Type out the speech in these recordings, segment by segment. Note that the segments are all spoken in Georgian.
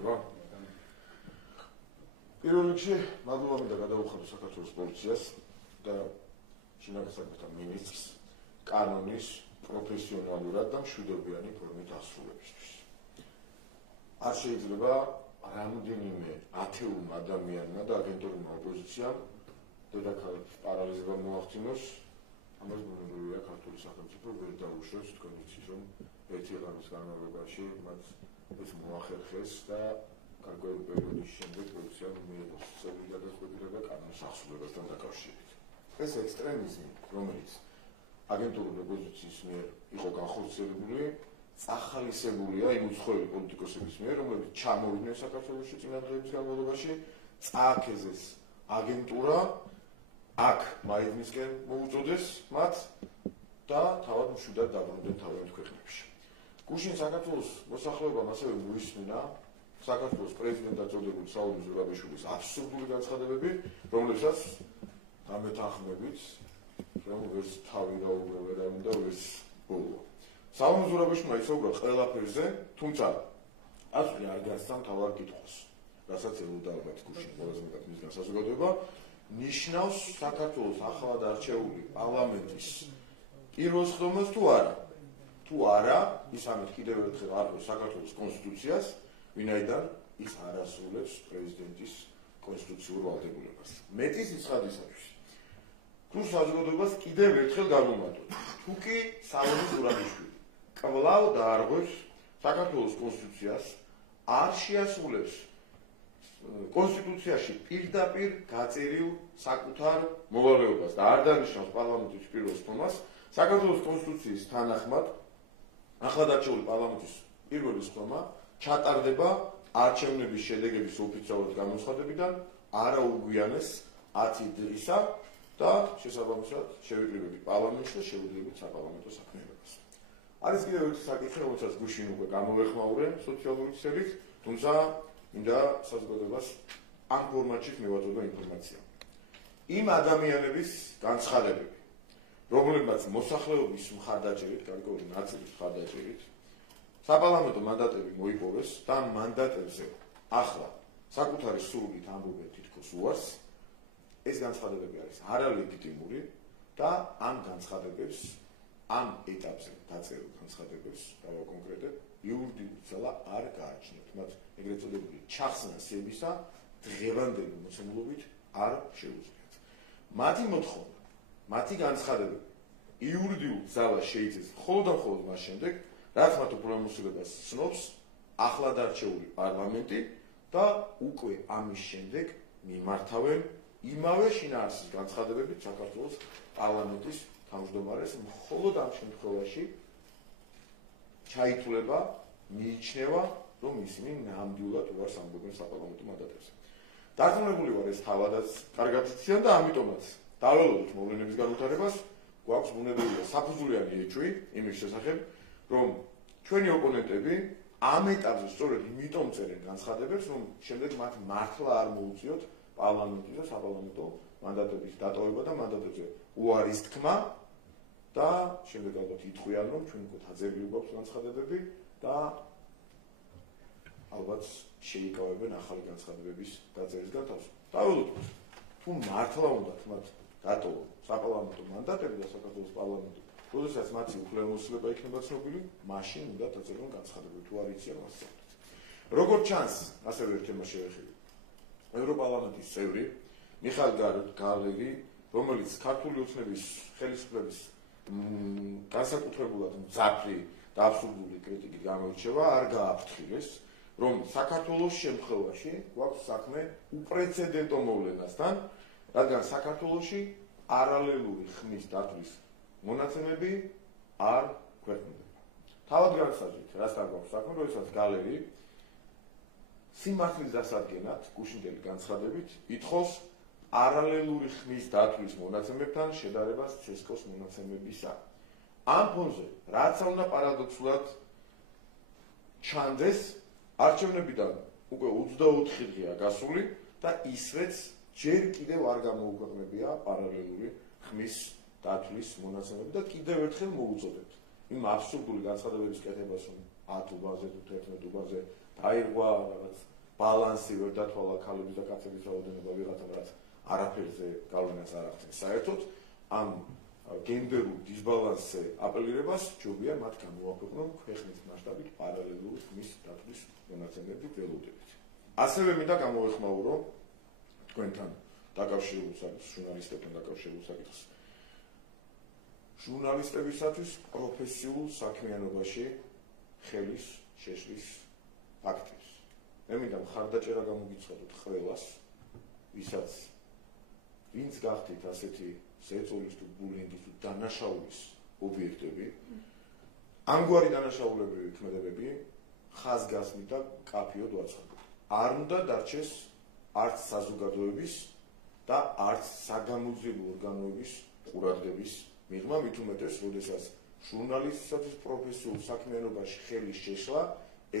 მოგესალმება. პირველ რიგში მადლობა მინდა გადაუხადო საქართველოს პოლიციას და შინაგანსაკუთრებთა მინისტრს კანონის პროფესიონალურად და მშვიდობიანი ფორმით ასრულებისთვის. არ შეიძლება რამდენიმე ათეულმა ადამიანმა და აგენტურმა ოპოზიციამ დედაქალაქის პარალიზება მოახდინოს. ამას ბუნებრივია ქართული სახელმწიფო ვერ დაუშვებს, თქვენ იცით, რომ ერთი ღამის განმავლობაში მათ ეს მოახერხეს და გარკვეული პერიოდის შემდეგ პოლიციამ მიიღო სწორი გადაწყვეტილება კანონის ახსნებასთან დაკავშირებით. ეს ექსტრემიზმი, რომელიც აგენტურული ოპოზიციის მიერ იყო განხორციელებული, წახალისებულია იმ უცხოელი პოლიტიკოსების მიერ, რომლებიც ჩამოვიდნენ საქართველოში წინა დღეების განმავლობაში, წააქეზეს აგენტურა, აქ მაიდნისკენ მოუწოდეს მათ და თავად მშვიდად დაბრუნდნენ თავიანთ ქვეყნებში. გუშინ საქართველოს მოსახლეობამ ასევე მოისმინა საქართველოს პრეზიდენტად წოდებული საუდი ზურაბიშვილის აბსურდული განცხადებები, რომლებსაც დამეთანხმებით, რომ ვერც თავი დაუბრუნდა, ვერავინ და ვერც ბოლო. საუდი ზურაბიშვილმა ისაუბრა ყველაფერზე, თუმცა ასული არ გასცა მთავარ კითხვას, რასაც ელოდა ალბათ გუშინ ყველაზე მეტად მისგან საზოგადოება, ნიშნავს საქართველოს ახლად არჩეული პარლამენტის პირველ ხდომას თუ არა. თუ არა, ის ამით კიდევ ერთხელ არღვევს საქართველოს კონსტიტუციას, ვინაიდან ის არ ასრულებს პრეზიდენტის კონსტიტუციურ ვალდებულებას. მეტის ცხადისათვის. თუ საზოგადოებას კიდევ ერთხელ გამომატოთ, თუ კი საუდი ზურაბიშვილი კვლავ დაარღვევს საქართველოს კონსტიტუციას, არ შეასრულებს კონსტიტუციაში პირდაპირ გაწერილ საკუთარ მოვალეობას და არ დანიშნავს პარლამენტის პირველ ხდომას, საქართველოს კონსტიტუციის თანახმად ახლად არჩეული პარლამენტის პირველი ხდომა ჩატარდება არჩევნების შედეგების ოფიციალურად გამოცხადებიდან არაუგვიანეს 10 დღისა და შესაბამისად შევიკრიბებით პარლამენტში და შევიდრებით საპარლამენტო საქმიანობას. არის კიდევ ერთი საკითხი, რომელსაც გუშინ უკვე გამოვეხმაურე სოციალური ქსელით, თუმცა მინდა საზოგადოებას ამ ფორმატში მივაწოდო ინფორმაცია. იმ ადამიანების განცხადებები, რომლებმაც მოსახლეობის მხარდაჭერით, გარკვეული ნაწილის მხარდაჭერით, საპარლამენტო მანდატები მოიპოვეს და ამ მანდატებზე ახლა საკუთარი სურვილით ამბობენ თითქოს უარს, ეს განცხადებები არის არალეგიტიმური და ამ განცხადებებს, ამ ეტაპზე დაწერილ განცხადებებს დავაკონკრეტებ, იურიდიული ძალა არ გააჩნიათ, მათ ეგრეთ წოდებული ჩახსნასებისა დღევანდელი მოცემულობით არ შეუძლიათ. მათი მოთხოვნა, მათი განცხადებები იურიდიულ ძალას შეიცეს მხოლოდ და მხოლოდ მას შემდეგ, რაც მათ უფლებამოსილებას ცნობს ახლად არჩეული პარლამენტი და უკვე ამის შემდეგ მიმართავენ იმავე შინაარსის განცხადებებით საქართველოს პარლამენტის თავმჯდომარეს, მხოლოდ ამ შემთხვევაში ჩაითვლება, მიიჩნევა, რომ ისინი ნამდვილად უარს ამბობენ საპარლამენტო მანდატებზე. დარწმუნებული ვარ, ეს თავადაც კარგად იციან და ამიტომაც დაველოდოთ მოვლენების განვითარებას, გვაქვს ბუნებრივია საფუძვლიანი ეჭვი იმის შესახებ, რომ ჩვენი ოპონენტები ამ ეტაპზე სწორედ იმიტომ წერენ განცხადებებს, რომ შემდეგ მათ მართლა არ მოუწიოთ პარლამენტის და საპარლამენტო მანდატების დატოვება და მანდატებზე უარის თქმა და შემდეგ ალბათ იტყვიან, რომ ჩვენ უკვე თაძები გვაქვს განცხადებები და ალბათ შეიკავებენ ახალი განცხადებების დაწერისგან თავს. დაველოდოთ, თუ მართლა უნდათ მათ დატოვონ საპარლამენტო მანდატები და საქართველოს პარლამენტი, როდესაც მათი უფლებამოსილება იქნება ცნობილი, მაშინ უნდა დაწერონ განცხადებები, თუ არ იციან მასწავლეთ. როგორც ჩანს, ასევე ერთ თემას შევეხები. ევროპარლამენტის წევრი მიხაილ გალერი, რომელიც ქართული ოცნების ხელისუფლების განსაკუთრებულად მძაფრი და აბსურდული კრიტიკით გამოირჩევა, არ გააფრთხილეს, რომ საქართველოს შემთხვევაში გვაქვს საქმე უპრეცედენტო მოვლენასთან, რადგან საქართველოში პარალელური ხმის დათვლის მონაცემები არ ქვეყნდება. თავად განსაზღვრით, რასთან გვაქვს საქმე, როდესაც გალერი სიმართლის დასადგენად, გუშინდელი განცხადებით, ითხოვს პარალელური ხმის დათვლის მონაცემებთან შედარებას ცესკოს მონაცემებისა. ამ ფონზე, რაც უნდა პარადოქსულად ჩანდეს, არჩევნებიდან უკვე 24 დღეა გასული და ისვეც ჯერ კიდევ არ გამოუქვეყნებია პარალელური ხმის დათვლის მონაცემები და კიდევ ერთხელ მოუწოდებთ. იმ აბსურდული განცხადებების კეთებას, რომ 10 უბანზე თუ 11 უბანზე დაირღვა რაღაც ბალანსი ვერ დათვალა ქალების და კაცების რაოდენობა ვიღაცამ რაც არაფერზე გავლენას არ ახდენს. საერთოდ ამ გენდერულ დისბალანსზე აპელირებას ჯობია მათ გამოაქვეყნონ ქვეყნის მასშტაბით პარალელური მის დათვლის მონაცემებით ველოდებით. ასევე მინდა გამოვეხმაურო თქვენთან დაკავშირებულ საკითხს, ჟურნალისტებთან დაკავშირებულ საკითხს. ჟურნალისტებისათვის პროფესიულ საქმიანობაში ხელის შეშლის ფაქტებს. მე მინდა მხარდაჭერა გამოგიცხადოთ ყველას, ვინც გახდით ასეთი ზეწოლის თუ ბულინგის თუ დანაშაულის ობიექტები, ამგვარი დანაშაულებრივი ქმედებები ხაზგასმით და კაფიოდ ვაცხადოთ. არ უნდა დარჩეს არც საზოგადოების და არც საგამოძიებო ორგანოების ყურადღების მიღმა, მით უმეტეს, როდესაც ჟურნალისტისათვის პროფესიულ საქმიანობაში ხელის შეშლა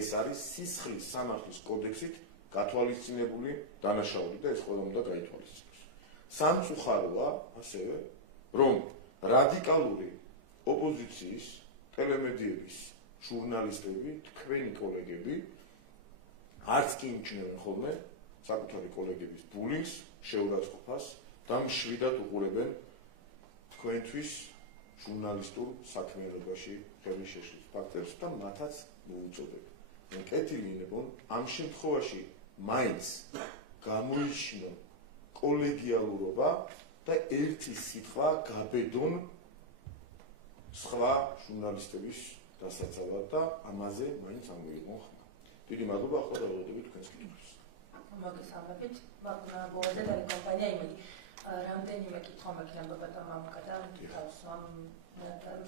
ეს არის სისხლის სამართლის კოდექსით გათვალისწინებული დანაშაული და ეს ყველა უნდა გაითვალისწინოს. სამწუხაროა ასევე, რომ რადიკალური ოპოზიციის, ტელემედიების ჟურნალისტები, თქვენი კოლეგები არც კი იმჩნევენ ხოლმე საკუთარი კოლეგების ბულინგს, შეურაცხყოფას და მშვიდად უყურებენ თქვენთვის ჟურნალისტურ საქმიანობაში ხელის შეშლის ფაქტებს და მათაც მოუწოდებენ. კეთილი ინებონ, ამ შემთხვევაში მაინც გამოიჩინონ კოლეგიალურობა და ერთი სიტყვა გაბედონ სხვა ჟურნალისტების დასაცავად და ამაზე მაინც ამოიღონ ხმა. დიდი მადლობა, ახლა დავუვადებით თქვენს კითხვებს. მოგესალმებით, ბოლომდე ტელეკომპანია იმედი. რამდენიმე კითხვა მექნებოდა და მამუკა და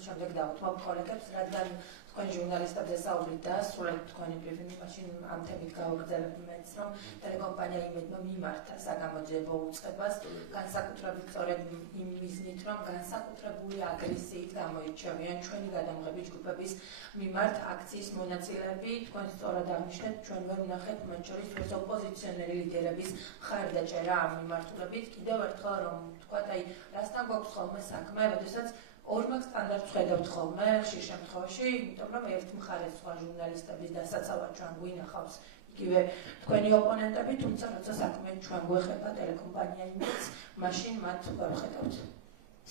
შემდეგ დავუთმობ კოლეგებს, რადგან თქვენ ჟურნალისტებზე საუბრით და სრულად თქვენი ბრიფინგი მაშინ ამ თემით გავაგრძელებ მეც, რომ ტელეკომპანია იმედმა მიმართა საგამოძიებო უწყებას, განსაკუთრებით სწორედ იმ მიზნით, რომ განსაკუთრებული აგრესიით გამოირჩევიან ჩვენი გადამღები ჯგუფების მიმართ აქციის მონაწილეები. თქვენ სწორად აღნიშნეთ, ჩვენ ვერ ვნახეთ მათ შორის ეს ოპოზიციონერი ლიდერების მხარდაჭერა ამ მიმართულებით. კიდევ ერთხელ რომ ვთქვათ, რასთან გვაქვს ხოლმე საქმე, როდესაც ორმაგ სტანდარტს ხედავთ ხოლმე ხშირ შემთხვევაში, იმიტომ რომ ერთ მხარეს სხვა ჟურნალისტების დასაცავად ჩვენ გვინახავს იგივე თქვენი ოპონენტები, თუმცა როცა საქმე ჩვენ გვეხება ტელეკომპანია იმედს, მაშინ მათ ვერ ხედავთ.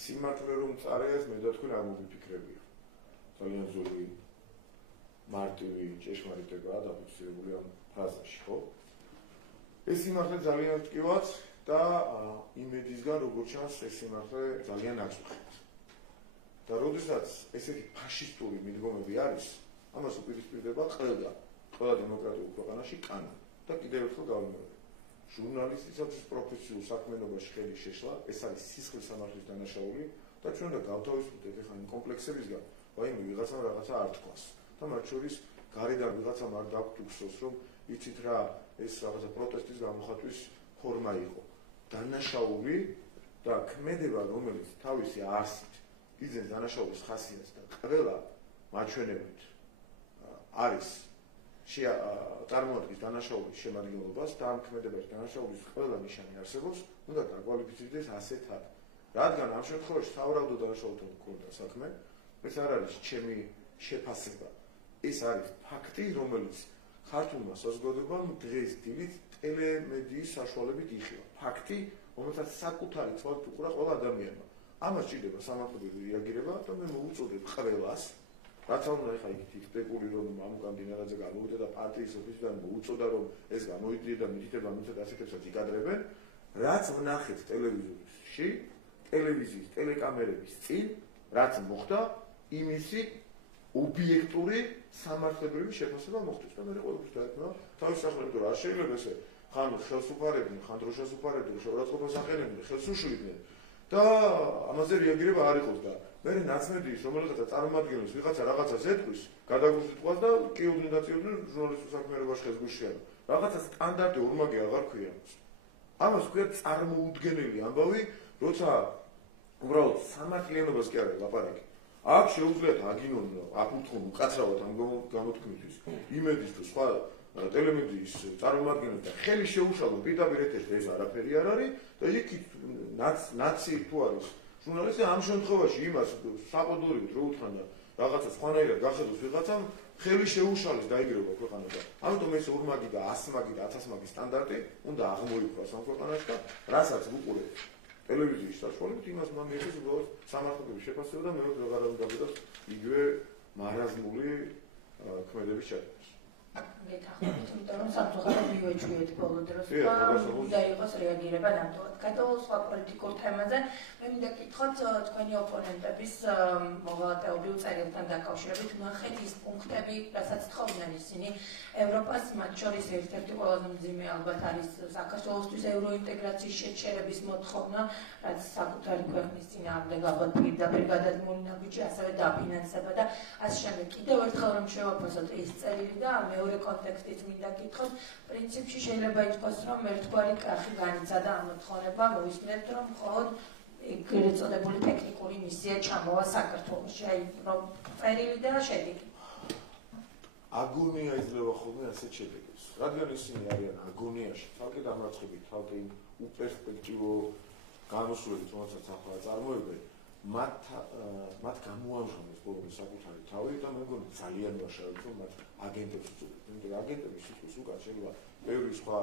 სიმართლე რომ წარეს, მე და თქვენ არ მოვიფიქრებია. ძალიან ზოგი მარტივი ჭეშმარიტებაა დაფიქსირებული ამ ფრაზაში, ხო? ეს სიმართლე ძალიან მტკივარს და იმედისგან როგორც ჩანს, ეს სიმართლე ძალიან აწუხებს. და როდესაც ესეთი ფაშისტური მიდგომები არის, ამას უპირისპირდება ყველა დემოკრატიულ ქვეყანაში კანონი. და კიდევ ერთხელ გავიმეორებ. ჟურნალისტისათვის პროფესიულ საქმიანობაში ხელის შეშლა, ეს არის სისხლის სამართლის დანაშაული და ჩვენ უნდა გავთავისუფლდეთ ახლა იმ კომპლექსებისგან, ვაიმე ვიღაცამ რაღაცა არ თქვას. და მათ შორის გარედან ვიღაცამ არ დაგვთუქსოს, რომ იცით რა, ეს რაღაცა პროტესტის გამოხატვის ფორმა იყო. დანაშაული და ქმედება, რომელიც თავისი არსით იძენს დანაშაულის ხასიათს და ყველა მაჩვენებლით არის წარმოადგენს დანაშაულის შემადგენლობას და ამ ქმედებაში დანაშაულის ყველა ნიშანი არსებობს, უნდა დაკვალიფიცირდეს ასეთად. რადგან ამ შემთხვევაში სავარაუდო დანაშაულთან მქონდა საქმე, ეს არ არის ჩემი შეფასება. ეს არის ფაქტი, რომელიც ქართულმა საზოგადოებამ დღეს დილით ტელემედიის საშუალებით იხილა. ფაქტი, რომელსაც საკუთარი თვალით უყურა ყველა ადამიანმა. ამას ჭირდება სამართლებრივი რეაგირება და მე მოუწოდებ ყველას, რაც არ უნდა ეხლა იქით სპეკულირონ მამუკამ დინარაძე გამოვიდა და პარტიის ოფისიდან მოუწოდა რომ ეს გამოიდიე და მითითება მიცეთ ასეთებსაც იკადრებენ, რაც ვნახეთ ტელევიზორში, ტელევიზიის ტელეკამერების წინ, რაც მოხდა იმისი ობიექტური სამართლებრივი შეფასება მოხდეს და მე ყოველთვის დაეთმო თავის სახელმწიფო რა შეიძლება ესე ხან ხელს უფარებდნენ, ხან დროშას უფარებდნენ, შეურაცხყოფას აყენებდნენ, ხელს უშლიდნენ და ამაზე რეაგირება არ იყოს და მე ნაცმედიის რომელიღაცა წარმომადგენლებს ვიღაცა რაღაცას ეთქვის, გადაგუსიტყვას და კი უდნე დაწიოდნენ ჟურნალისტურ საქმიანობაში ხელს გუშლიან. რაღაცა სტანდარტი ორმაგი აღარ ქვია. ამას ქვია წარმოუდგენელი ამბავი, როცა უბრალოდ სამართლიანობას კი არა ლაპარაკი. აქ შეუძლიათ აგინონ, აფუთხონ უკაცრავად ამ გამოთქმისთვის. იმედის თუ სხვა ტელემედიის წარმომადგენლებს და ხელი შეუშალო პირდაპირ ეთერში ეს არაფერი არ არის და იქით ნაცი თუ არის ჟურნალისტი ამ შემთხვევაში იმას საპოდურით რო უთხრან და რაღაცა სხვანაირად გახედოს ვიღაცამ ხელი შეუშალეს დაიგროვა ქვეყანა და ამიტომ ეს 2 მაგი და 100 მაგი და 1000 მაგის სტანდარტი უნდა აღმოიფხვრას ამ ქვეყანაში და რასაც უყურებთ ტელევიზიის საშუალებით იმას უნდა მიიღოს უბრალოდ სამართლებრივი შეფასება და მეორე აღარ უნდა გაბედოს იგივე მარაზმული ქმედების ჩატარება. გეთახმებით, იმიტომ რომ სამწუხაროდ მივეჭვიეთ ბოლო დროს და უნდა იყოს რეაგირება ნამდვილად. გადავალ სხვა პოლიტიკურ თემაზე, მე მინდა გითხოთ თქვენი ოპონენტების მოვალეობრივ წერილთან დაკავშირებით ნახეთ ის პუნქტები, რასაც თხოვდნენ ისინი ევროპას, მათ შორის ერთ-ერთი ყველაზე მძიმე ალბათ არის საქართველოსთვის ევროინტეგრაციის შეჩერების მოთხოვნა, რაც საკუთარი ქვეყნის წინააღმდეგ ალბათ პირდაპირ გადადგმული ნაბიჯი, ასევე დაფინანსება და ასე შემდეგ. კიდევ ერთხელ რომ შევაფასოთ ეს წერილი და მეორე კონტექსტით მინდა გითხოთ, პრინციპში შეიძლება ითქვას, რომ ერთგვარი კრახი განიცადა ამ მოთხოვნებამ, მოვისმენთ, რომ მხოლოდ ეგრეთ წოდებული ტექნიკური მისია ჩამოვა საქართველოში, აი რომ წერილი და შედეგი. აგონია იძლევა ხოლმე ასეთ შედეგებს. რადგან ისინი არიან აგონიაში, თალკე დამარცხებით, თალკე უპერსპექტივო განუსვლელით, რომელსაც ახლა წარმოებენ, მათ გამოამჟღავნეს ბოლომდე საკუთარი თავი და მე მგონი ძალიან ვაშავებ, რომ მათ აგენტებს უწოდებენ. იმიტომ აგენტების სიტყვის უკან შეიძლება ბევრი სხვა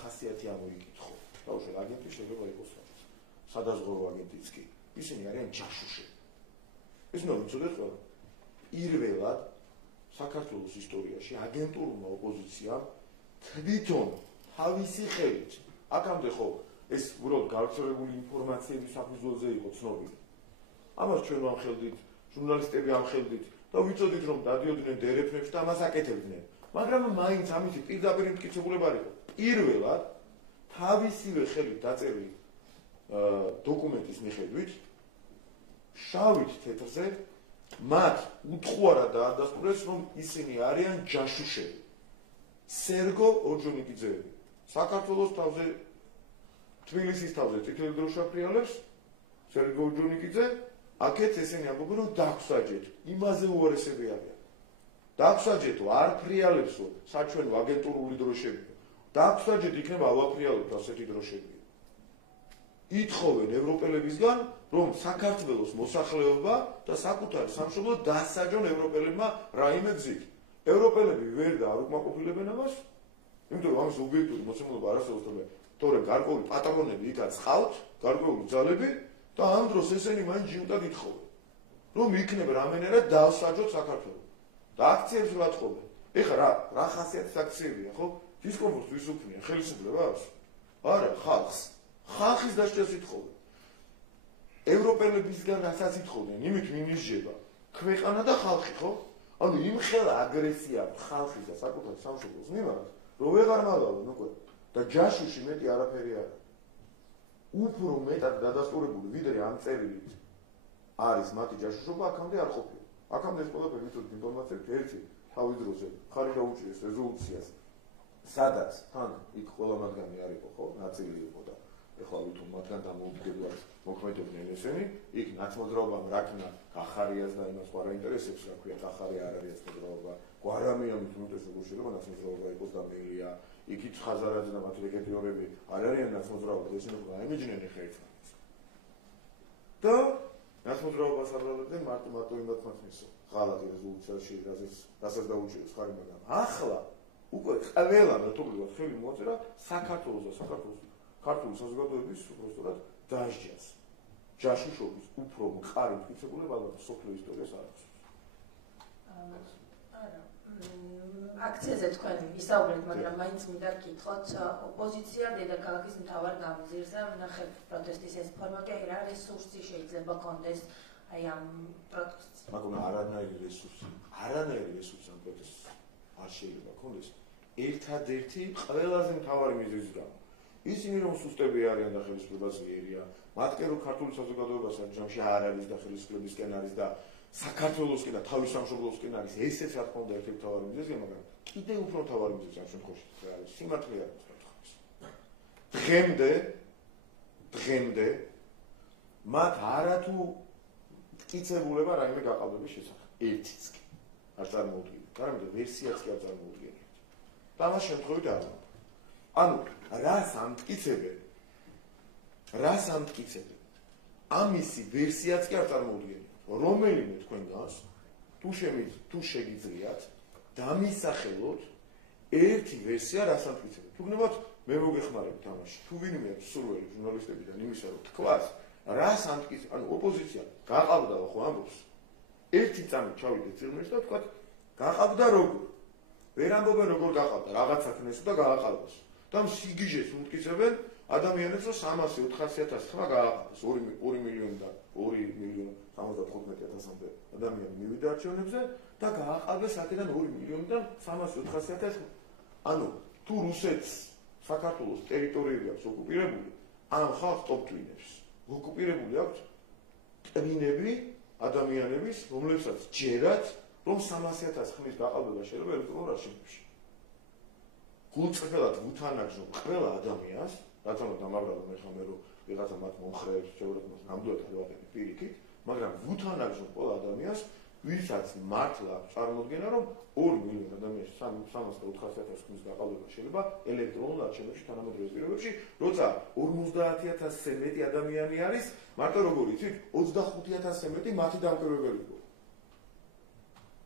ხასიათი ამოიკითხო. დაუშვათ აგენტი შეიძლება იყოს სადაზღვევო აგენტიც კი. ისინი არიან ჯაშუშები. ეს უნდა ვიცოდეთ ყველა. პირველად საქართველოს ისტორიაში აგენტურმა ოპოზიციამ თვითონ თავისი ხელით აქამდე ხო ეს უბრალოდ გავრცელებული ინფორმაციების საფუძველზე იყო ცნობილი. ამას ჩვენ ვამხელდით, ჟურნალისტები ამხელდით და ვიცოდით რომ დადიოდნენ დერეფნებში და ამას აკეთებდნენ. მაგრამ მაინც ამისი პირდაპირ მტკიცებულება არ იყო. პირველად თავისივე ხელით დაწერილი დოკუმენტის მიხედვით შავით თეთრზე მათ უთხოვარად დაადასტურეს რომ ისინი არიან ჯაშუშები. სერგო ორჯონიკიძეები საქართველოს თავზე თბილისის თავზე წითელი დროშა ფრიალებს სერგო ორჯონიკიძე აქეთ ესენი ამბობენ რომ დაგვსაჯეთ იმაზე უარესები არიან. დაგვსაჯეთო არ ფრიალებსო საჩვენო აგენტურული დროშები. დაგვსაჯეთ იქნება ავაფრიალებთ ასეთი დროშები. ითხოვენ ევროპელებისგან რომ საქართველოს მოსახლეობა და საკუთარი სამშობლო დასაჯონ ევროპელებმა რაიმე გზით. ევროპელები ვერ და არ უკმაყოფილებენ ამას, იმიტომ რომ ამის ობიექტური მოცემულობა არასდროს თორემ გარკვეული პატრონები იქაც ხავთ, გარკვეული ძალები და ამ დროს ესენი მაინც ჯიუტად ითხოვენ, რომ იქნება რამენერად დავსაჯოთ საქართველოს. და აქციებს რა თხოვენ? ეხლა რა ხასიათის აქციებია, ხო? დისკომფორტს ვის უქმნიან? ხელისუფლებას? არა, ხალხს. ხალხის დაშლას ითხოვენ. ევროპელებისგან რასაც ითხოვდნენ, იმით მინიშება ქვეყანა და ხალხი, ხო? ანუ იმ ხელა აგრესია ხალხის და საკუთარ სამშობლოს მიმართ, რომ ვეღარ მალავენ უკვე და ჯაშუში მეტი არაფერი არა. უფრო მეტად დადასტურებული ვიდრე ამ წერილით არის მათი ჯაშუშობა, აქამდე არ ყოფილა. აქამდე ეს ყველაფერი ვიცოდით ინფორმაციით, ერთი თავის დროზე ხარი დაუჭირეს რეზოლუციას, სადაც თან იქ ყველა მათგანი არ იყო, ხო? ნაწილი იყო და ეხლა ვითომ მათგან დამოუკიდებლად მოქმედებდნენ ესენი, იქ ნაცმოძრაობამ რაკნა გახარიას და იმას სხვა აინტერესებს, რა ქვია, გახარია არ არის ნაცმოძრაობა. გვარამია მით უმეტესობა შეიძლება ნაცმოძრაობა იყოს და მეილია. იქით ხაზარაძე და მათი რეკეტიორები არ არიან ნაცმოძრაობა, ესენი აიმეჯნენ ხა ერთმანეთს. და ნაცმოძრაობას აბრალებდნენ მარტო იმათმაც მისო. ღალატი რეზოლუციაში რასაც დაუჭირეს ხარი, მაგრამ ახლა უკვე ყველა მეთოდულად ხელი მოაწერა საქართველოს და საქართველოს ქართული საზოგადოების უბრალოდ დაჟჯას. ჯაშუშობის უფრო მყარი მტკიცებულება ალბათ სოფლიო ისტორიას არ აქვს. არა. აქციაზე თქვენ ისაუბრეთ, მაგრამ მაინც მინდა გითხოთ, ოპოზიცია დედაქალაქის მთავარ გამზირზე ნახეთ პროტესტის ეს ფორმატი, რა რესურსი შეიძლება კონდეს აი ამ პროტესტს? მაგრამ არანაირი რესურსი ამ პროტესტს არ შეიძლება კონდეს. ერთადერთი ყველაზე მთავარი მიზეზი რა. ისინი რომ სუსტები არიან და ხელისუფლებას ღიერია, მათკენ რომ ქართული საზოგადოება ჯამში არ არის და ხელისუფლებისკენ არის და საქართველოსკენ და თავის სამშობლოსკენ არის, ესეც რა თქმა უნდა ერთ-ერთი მთავარი მიზეზია, მაგრამ კიდევ უფრო მთავარი მიზეზი ამ შემთხვევაში არის სიმართლე არის თქვენთვის. დღემდე მათ არათუ მტკიცებულება რაიმე გაყალბების შესახებ. ერთიც კი არ წარმოუდგენთ, გარემე ვერსიაც კი არ წარმოუდგენთ. და ამ შემთხვევით არ არის. ანუ რას ამტკიცებენ? ამისი ვერსიაც კი არ წარმოუდგენია. რომელიმე თქვენგანს თუ შეგიძლიათ დამისახელოთ ერთი ვერსია რას ამტკიცებთ. თუ გნებავთ მე მოგეხმარებით თამაში. თუ ვინმე სურველი ჟურნალისტებიდან იმისა რომ თქვას რას ამტკიცებთ, ანუ ოპოზიცია გაყავდა ხო ამბობს. ერთი წამით ჩავიდეთ წილმეში და თქვათ გაყავდა როგორ. ვერ ამბობენ როგორ გაყავდა, რაღაც საქმეს და გააყავდეს. და სიგიჟეს უმტკიცებენ ადამიანებს რომ 300-400,000 ხმა გააყავდეს 2 მილიონიდან 2,75,000-მდე ადამიანი მივიდა არჩევნებზე და გააყავდეს აქედან 2 მილიონიდან 300-400,000 ხმა. ანუ თუ რუსეთს საქართველოს ტერიტორიები აქვს ოკუპირებული, ამ ხალხს ტოპტვინებს. ოკუპირებული აქვს ტვინები ადამიანების, რომლებსაც ჯერათ, რომ 300,000 ხმის გაყალბება შეიძლება ელექტრონულ არქივებში. გულწრფელად უთანაგზო ყველა ადამიანს, რაც ამათ დამაბრალო მე ხომ რომ ვიღაცა მათ მომხრეებს შეურაცხმოს ნამდვილად ხევატები პირიქით, მაგრამ უთანაგზო ყველა ადამიანს, ვისაც მართლა წარმოდგენა რომ 2 მილიონი ადამიანის 300-400,000 ხმის გაყალბება შეიძლება ელექტრონულ არქივებში თანამედროვე პირობებში, როცა 50,000-ზე მეტი ადამიანი არის, მარტო როგორ იცით, 25,000-ზე მეტი მათი დამკვირვებელი იყო.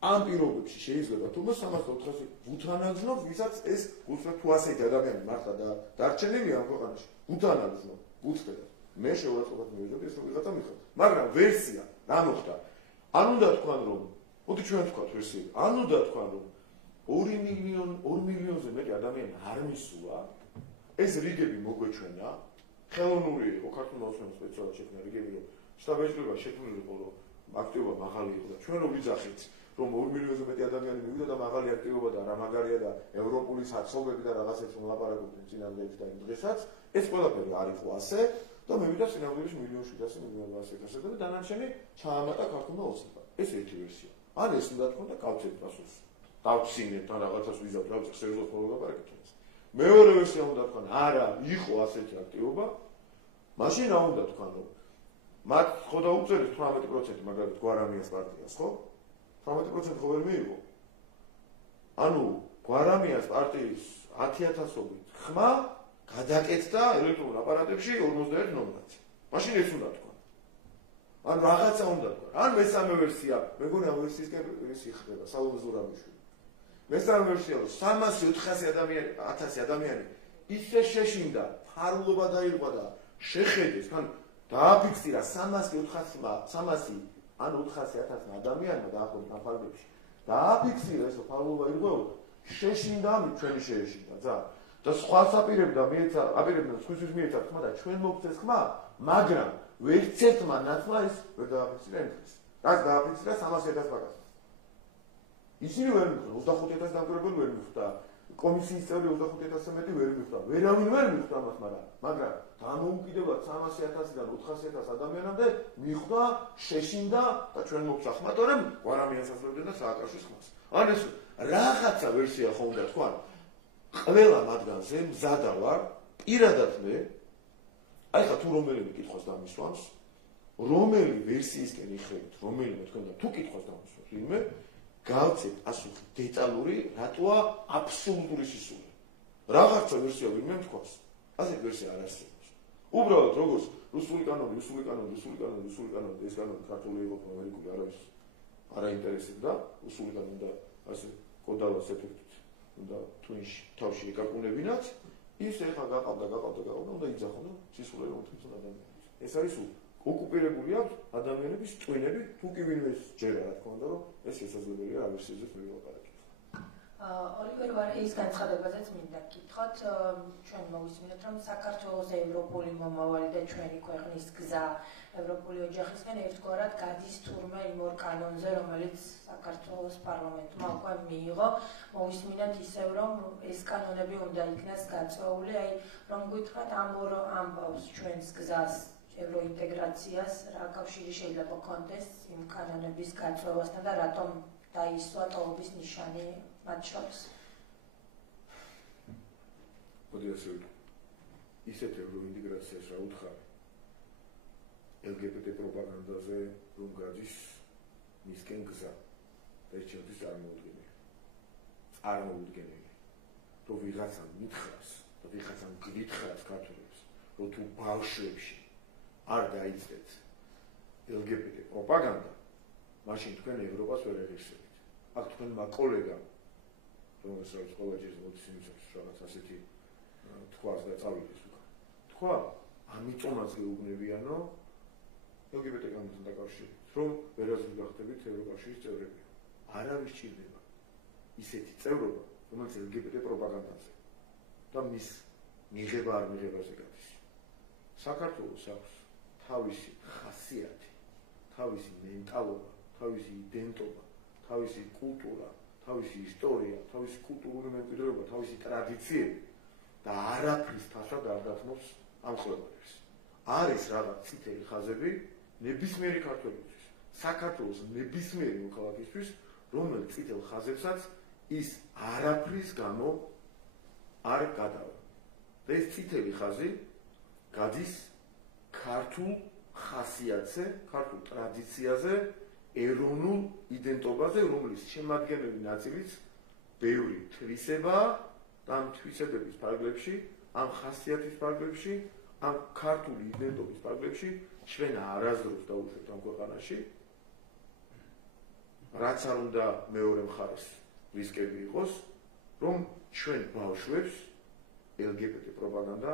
ამ პირობებში შეიძლება თუმცა 300-400 უთანაგზნო, ვისაც ეს გულწრფელად თუ ასეთი ადამიანი მართლა დარჩენილია ამ ქვეყანაში, უთანაგზნო, გულწრფელად. მე შეურაცხყოფად მივიძებდი ეს ვიღაცა მიხარ. მაგრამ ვერსია რა მოხდა? ან უნდა თქვან რომ, მოდი ჩვენ ვთქვათ ვერსია, ან უნდა თქვან რომ 2 მილიონზე მეტი ადამიანი არ მისულა, ეს რიგები მოგვეჩვენა, ხელოვნური იყო ქართულ მოსვენის სპეციალურად შექმნა რიგები, რომ შტაბ-ეჭვება შექმნილი იყო, რომ აქტივობა მაღალი იყო და ჩვენ რომ ვიძახით რომ 2 მილიონზე მეტი ადამიანი მივიდა და მაღალი აქტივობა და რა მაგარია და ევროპული საცხოვრები და რაღაცებს მოლაპარაკობდნენ წინანდელს და იმ დღესაც ეს ყველაფერი არ იყო ასე და მივიდა წინანდელში 1,700,000 და დანარჩენი ჩაამატა ქართულმა ოცნებამ. ეს ერთი ვერსია. ან ეს უნდა თქვა და გავცეთ პასუხს. დავცინეთ და რაღაცას ვიზავთ, რაღაცას სერიოზულად მოლაპარაკებთ. მეორე ვერსია უნდა თქვა, არა, იყო ასეთი აქტივობა. მაშინ რა უნდა თქვა, რომ მათ ხო დაუწერეს 18% მაგალითად გვარამიას პარტიას, ხო? 18% ხო ვერ მიიღო. ანუ გვარამიას პარტიის 10,000-ობით ხმა გადაკეთდა ელექტრონულ აპარატებში 51 ნომრად. მაშინ ეს უნდა თქვა. ან რაღაცა უნდა თქვა. ან მესამე ვერსია, მეგონი ამ ვერსიისკენ ის იხდება, საულო ზურაბიშვილი. მესამე ვერსია, 300-400 ადამიანი ისე შეშინდა, ფარულობა დაირღვა და შეხედეს, თან დააფიქსირა 300-400 ან 400,000 ადამიანმა დაახლოებით ამ ფარგლებში დააფიქსირა ეს ფარულობა ირღვეოდა, შეშინდა ამით ჩვენი შეეშინდა ძა და სხვა საპირებდა აპირებდნენ სხვისთვის მიეცა ხმა და ჩვენ მოგწეს ხმა, მაგრამ ვერც ერთმა ნაცვლად ეს ვერ დააფიქსირა ეს. რაც დააფიქსირა 300,000 ბაგას. ისინი ვერ მიხვდა, 25,000 დამკვირვებელი ვერ მიხვდა, კომისიის წევრი 25,000-ზე მეტი ვერ მიხვდა, ვერავინ ვერ მიხვდა მას, მაგრამ დამოუკიდებლად 300,000-დან 400,000 ადამიანამდე მიხვდა, შეშინდა და ჩვენ მოგცა ხმა, თორემ გვარამიას ასრულებდნენ და სააკაშვის ხმას. ან ეს რაღაცა ვერსია ხო უნდა თქვა, ყველა მათგანზე მზადა ვარ, პირადად მე, აი ხა თუ რომელიმე კითხვას დამისვამს, რომელი ვერსიისკენ იხრებით, რომელიმე თქვენგან თუ კითხვას დამისვამს, ვინმე გავცეთ პასუხი დეტალური, რატოა აბსოლუტური სისულე. რაღაცა ვერსია ვინმე თქვას. ასეთ ვერსია არ არსებობს. უბრალოდ როგორც რუსული კანონი, ეს კანონი ქართული იყო, ამერიკული არავის არ აინტერესებდა, რუსული კანონი და ასე კოდალას ეფექტით უნდა თუნში თავში ეკაკუნებინათ, ის ეხლა გაყავდა, უნდა იძახონ და სისულე რომ თვითონ ადამიანებს. ეს არის ოკუპირებული აქვს ადამიანების ტვინები, თუ კი ვინმე ჯერა რა თქმა უნდა, რომ ეს შესაძლებელია რა ვერსიაზეც მივაპარაკოთ. ოლივერ ის განცხადებაზეც მინდა გკითხოთ, ჩვენ მოვისმინეთ, რომ საქართველოს ევროპული მომავალი და ჩვენი ქვეყნის გზა ევროპული ოჯახისგან ერთგვარად გადის თურმე იმ ორ კანონზე, რომელიც საქართველოს პარლამენტმა უკვე მიიღო. მოვისმინეთ ისევ, რომ ეს კანონები უნდა იქნას გაწეული, აი რომ გითხრათ ამ ორ ამბავს ჩვენს გზას ევროინტეგრაციას, რა კავშირი შეიძლება კონდეს იმ კანონების გაწევასთან და რატომ დაისვა ტოვების ნიშანი მათ შორის? მოდი ასე ვიტყვი. ისეთ ევროინტეგრაციას რა უთხარი? LGBT პროპაგანდაზე რომ გადის მისკენ გზა. ერთჩემთვის წარმოუდგენელი. რომ ვიღაცამ მითხრას, და ვიღაცამ გითხრას ქართველებს, რომ თუ ბავშვებში არ დაიწყეთ LGBT პროპაგანდა, მაშინ თქვენ ევროპას ვერ ეხსენებთ. აქ თქვენმა კოლეგამ რომელსაც ყველა ჯერ მოდის იმისათვის რაღაც ასეთი თქვას და წავიდეს უკან. თქვა, ამიტომაც გეუბნებიანო LGBT კანონთან დაკავშირებით, რომ ვერასდროს გახდებით ევროკავშირის წევრები. არავის ჭირდება ისეთი წევრობა, რომელიც LGBT პროპაგანდაზე და მის მიღება არ მიღებაზე გადის. საქართველოს აქვს თავისი ხასიათი, თავისი მენტალობა, თავისი იდენტობა, თავისი კულტურა, თავისი ისტორია, თავისი კულტურული მემკვიდრეობა, თავისი ტრადიციები და არაფრის თასად არ დათმობს ამ ხლებადებს. არის რაღაც წითელი ხაზები ნებისმიერი ქართველისთვის, საქართველოს ნებისმიერი მოქალაქისთვის, რომელიც წითელ ხაზებსაც ის არაფრის გამო არ გადავა. და ეს წითელი ხაზი გადის ქართულ ხასიათზე, ქართულ ტრადიციაზე, ეროვნულ იდენტობაზე, რომლის შემადგენელი ნაწილიც ბევრი თვისებაა და ამ თვისებების ფარგლებში, ამ ხასიათის ფარგლებში, ამ ქართული იდენტობის ფარგლებში ჩვენ არასდროს დაუშვებთ ამ ქვეყანაში, რაც არ უნდა მეორე მხარეს რისკები იყოს, რომ ჩვენ ბავშვებს LGBT პროპაგანდა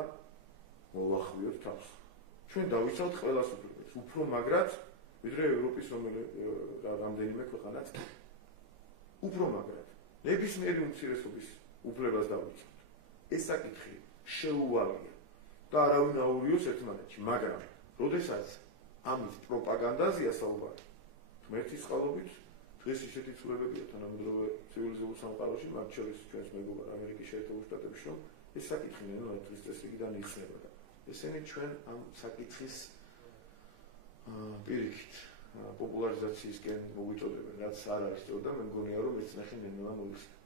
მოვახვიოთ თავს. ჩვენ დავიცავთ ყველას უფლებებს, უფრო მაგრად ვიდრე ევროპის რამდენიმე ქვეყანაც. უფრო მაგრამ ნებისმიერი უმცირესობის უფლებას დავიცავთ. ეს საკითხი შეუვალია და არავინ აურიოს ერთმანეთში, მაგრამ როდესაც ამის პროპაგანდაზეა საუბარი, ღმერთის წყალობით დღეს ისეთი ცვლილებებია თანამედროვე ცივილიზებულ სამყაროში, მათ შორის ჩვენს მეგობარ ამერიკის შეერთებულ შტატებში, რომ ეს საკითხი ნელ-ნელა დღის წესრიგიდან იხსნება და ესენი ჩვენ ამ საკითხის პირიქით პოპულარიზაციისკენ მოვიწოდებენ, რაც არ არის სწორ და მე მგონია, რომ ეს ნახე ნელ-ნელა მოიხსნება.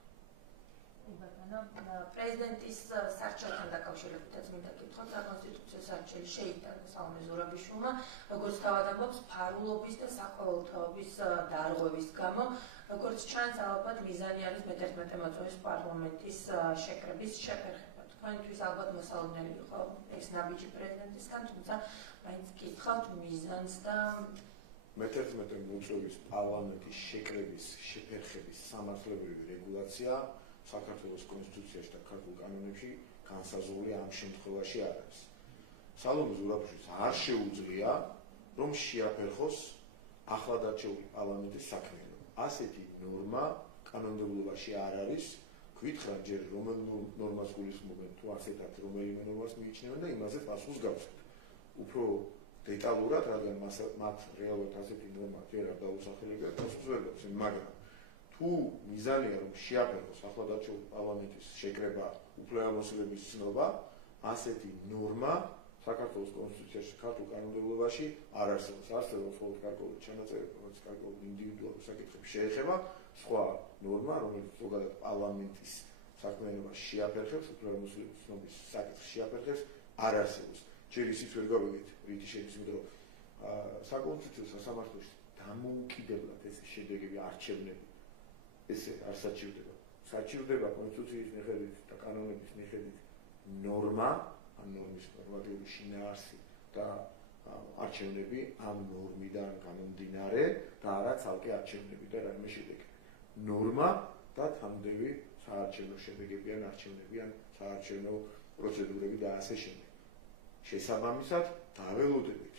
პრეზიდენტის სარჩელთან დაკავშირებითაც მინდა გითხრათ, საკონსტიტუციო სარჩელი შეიტანა საომე ზურაბიშვილმა, როგორც თავად ამბობს, ფარულობის და საყოველთაობის დარღვევის გამო, როგორც ჩანს, ალბათ მიზანი არის მე-11 მოწვევის პარლამენტის შეკრების შეფერხება. თქვენთვის ალბათ მოსალოდნელი იყო ეს ნაბიჯი პრეზიდენტისგან, თუმცა მაინც გითხრათ მიზანს და მე-11 მოწვევის პარლამენტის შეკრების შეფერხების სამართლებრივი რეგულაცია საქართველოს კონსტიტუციაში და ქართულ კანონებში განსაზღვრული ამ შემთხვევაში არ არის. სალომე ზურაბიშვილს არ შეუძლია, რომ შეაფერხოს ახლადარჩეული პარლამენტის საქმიანობა. ასეთი ნორმა კანონმდებლობაში არ არის. გითხრათ ჯერ რომელ ნორმას გულისხმობენ, თუ ასეთად რომელიმე ნორმას მიიჩნევენ და იმაზე პასუხს გავცეთ. უფრო დეტალურად, რადგან მათ რეალურად ასეთი ნორმა ჯერ არ დაუსახელებია, პასუხს ვერ გავცემ, მაგრამ თუ მიზანია რომ შეაფერხოს ახლადარჩეული პარლამენტის შეკრება უფლებამოსილების ცნობა, ასეთი ნორმა საქართველოს კონსტიტუციაში, ქართულ კანონმდებლობაში არ არსებობს. არსებობს მხოლოდ გარკვეული ჩანაწერები, რომელიც გარკვეულ ინდივიდუალურ საკითხებს შეეხება, სხვა ნორმა, რომელიც ზოგადად პარლამენტის საქმიანობას შეაფერხებს, უფლებამოსილების ცნობის საკითხს შეაფერხებს, არ არსებობს. ჯერ ისიც ვერ გავიგეთ, რითი შედის, იმიტომ რომ საკონსტიტუციო სასამართლოში დამოუკიდებლად ეს შედეგები არჩევნები ესე არ საჭირდება. საჭირდება კონსტიტუციის მიხედვით და კანონების მიხედვით ნორმა, ამ ნორმის ნორმატიული შინაარსი და არჩევნები ამ ნორმიდან გამომდინარე და არა ცალკე არჩევნები და რაიმე შედეგები. ნორმა და თანმდევი საარჩევნო შედეგები ან არჩევნები ან საარჩევნო პროცედურები და ასე შემდეგ. შესაბამისად დაველოდებით,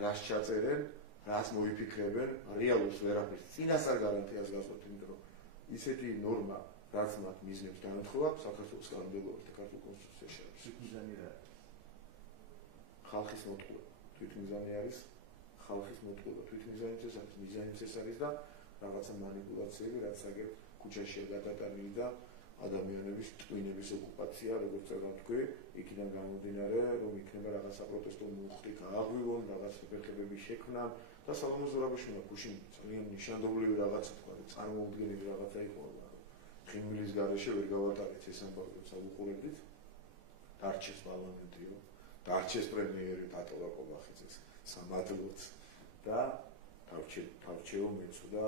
რას ჩაწერენ, რას მოიფიქრებენ, რეალურს ვერაფერს წინასწარ გარანტიას გასვათ, იმიტომ რომ ისეთი ნორმა, რაც მათ მიზნებს განათხოვა, საქართველოს კანონმდებლობაში და ქართულ კონსტიტუციაში არის. მიზანი რა არის? ხალხის მოტყუება. თვითმიზანი არის ხალხის მოტყუება. თვითმიზანიც ეს არის, მიზანიც ეს არის და რაღაცა მანიპულაციები, რაც აგერ ქუჩაშია გადატანილი და ადამიანების ტვინების ოკუპაცია, როგორც ვთქვი, იქიდან გამომდინარე, რომ იქნება რაღაცა პროტესტო მუხტი გააღვივონ, რაღაც შეფერხებების შექმნა და სალომე ზურაბიშვილმა გუშინ ძალიან ნიშანდობლივი რაღაცა თქვა, წარმოუდგენელი რაღაცა იყო, ღიმილის გარეშე ვერ გავატარეთ ეს ამბავი, როცა ვუყურებდით. დარჩეს პარლამენტიო, დარჩეს პრემიერი ბატონო ყობახიძეს, სამადლოც და თავრჩეო მეცო და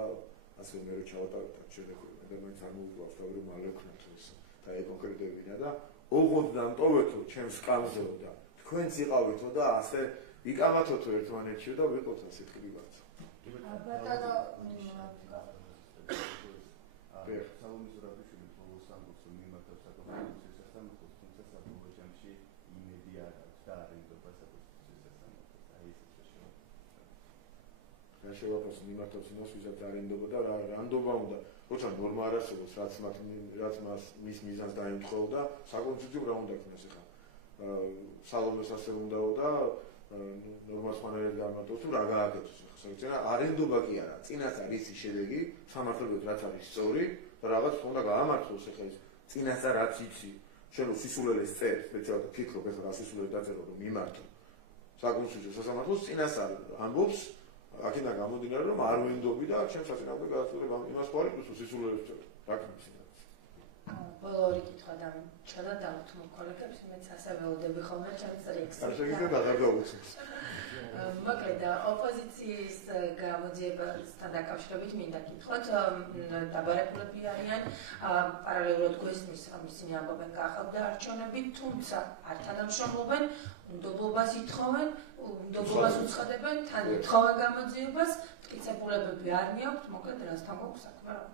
ასე მე რო ჩავატარებ არჩევნები და მე წარმოვიდგინე რომ მალე ვქნათ ეს და ეს კონკრეტებინა და ოღონდ დამტოვეთო ჩემს კამზეო და თქვენც იყავითო და ასე ვიკამათოთო ერთმანეთში და ვიყოთ ასე ტკბიბაც. სალომე ზურაბიშვილი ბოლოს ამბობს, რომ მიმართავს საკონსტიტუციო სასამართლოს, თუმცა საბოლოო ჯამში იმედი არ აქვს და არენდობა საკონსტიტუციო სასამართლოს. აი ეს შეშოვა. რა შევაფასო მიმართავს იმას, ვისაც არენდობა და რა რანდობა უნდა. როცა ნორმა არ არსებობს, რაც მას მის მიზანს დაემთხოვდა, საკონსტიტუციო რა უნდა იქნას ახლა. სალომეს ასე უნდაო და ნორმას ხანერად გამარტოს, თუ რა გააკეთოს. ახლა არენდობა კი არა, წინასწარ ისი შედეგი, სამართლებრივად რაც არის სწორი და რაღაც უნდა გაამართლოს ახლა ეს წინასწარ რაც იცი. შენ სისულელეს წერ, სპეციალურად ფიქრობ, ახლა რა სისულელე დაწერო, რომ მიმართო. საკონსტიტუციო სასამართლოს წინასწარ ამბობს, აქედან გამომდინარე, რომ არ ვენდობი და ჩემ საწინააღმდეგო გადაწყვეტილება იმას ხوارი თუ სისულელეს წერ. რა ქნის ბოლო ორი კითხვა დამჭირდა დავთმო კოლეგებს, მეც ასე ველოდები ხოლმე ჩემს რეაქციას. არ შეგიძლიათ აღარ გავუცნოს. მოკლედ ოპოზიციის გამოძიებასთან დაკავშირებით მინდა გითხრათ, დაბარებულები არიან, პარალელურად გვესმის, რომ ისინი ამბობენ გაახალდა არჩევნები, თუმცა არ თანამშრომლობენ, უნდობლობას ითხოვენ, უნდობლობას უცხადებენ, თან ითხოვენ გამოძიებას, მტკიცებულებები არ მიაქვთ, მოკლედ რასთან გვაქვს საქმე რა.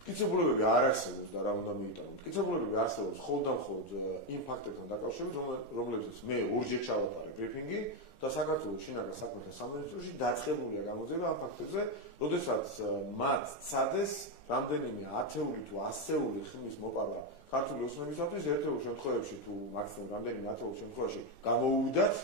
მტკიცებულებები არ არსებობს და რა უნდა მიიტანო. მტკიცებულებები არსებობს მხოლოდ იმ ფაქტებთან დაკავშირებით, რომლებზეც მე ორჯერ ჩავატარე ბრიფინგი და საქართველოს შინაგან საქმეთა სამინისტროში დაწყებულია გამოძიება ამ ფაქტებზე, როდესაც მათ ცადეს რამდენიმე ათეული თუ ასეული ხმის მოპარვა ქართული ოცნებისათვის ერთ-ერთ შემთხვევაში თუ მაქსიმუმ რამდენიმე ათეულ შემთხვევაში გამოუვიდათ,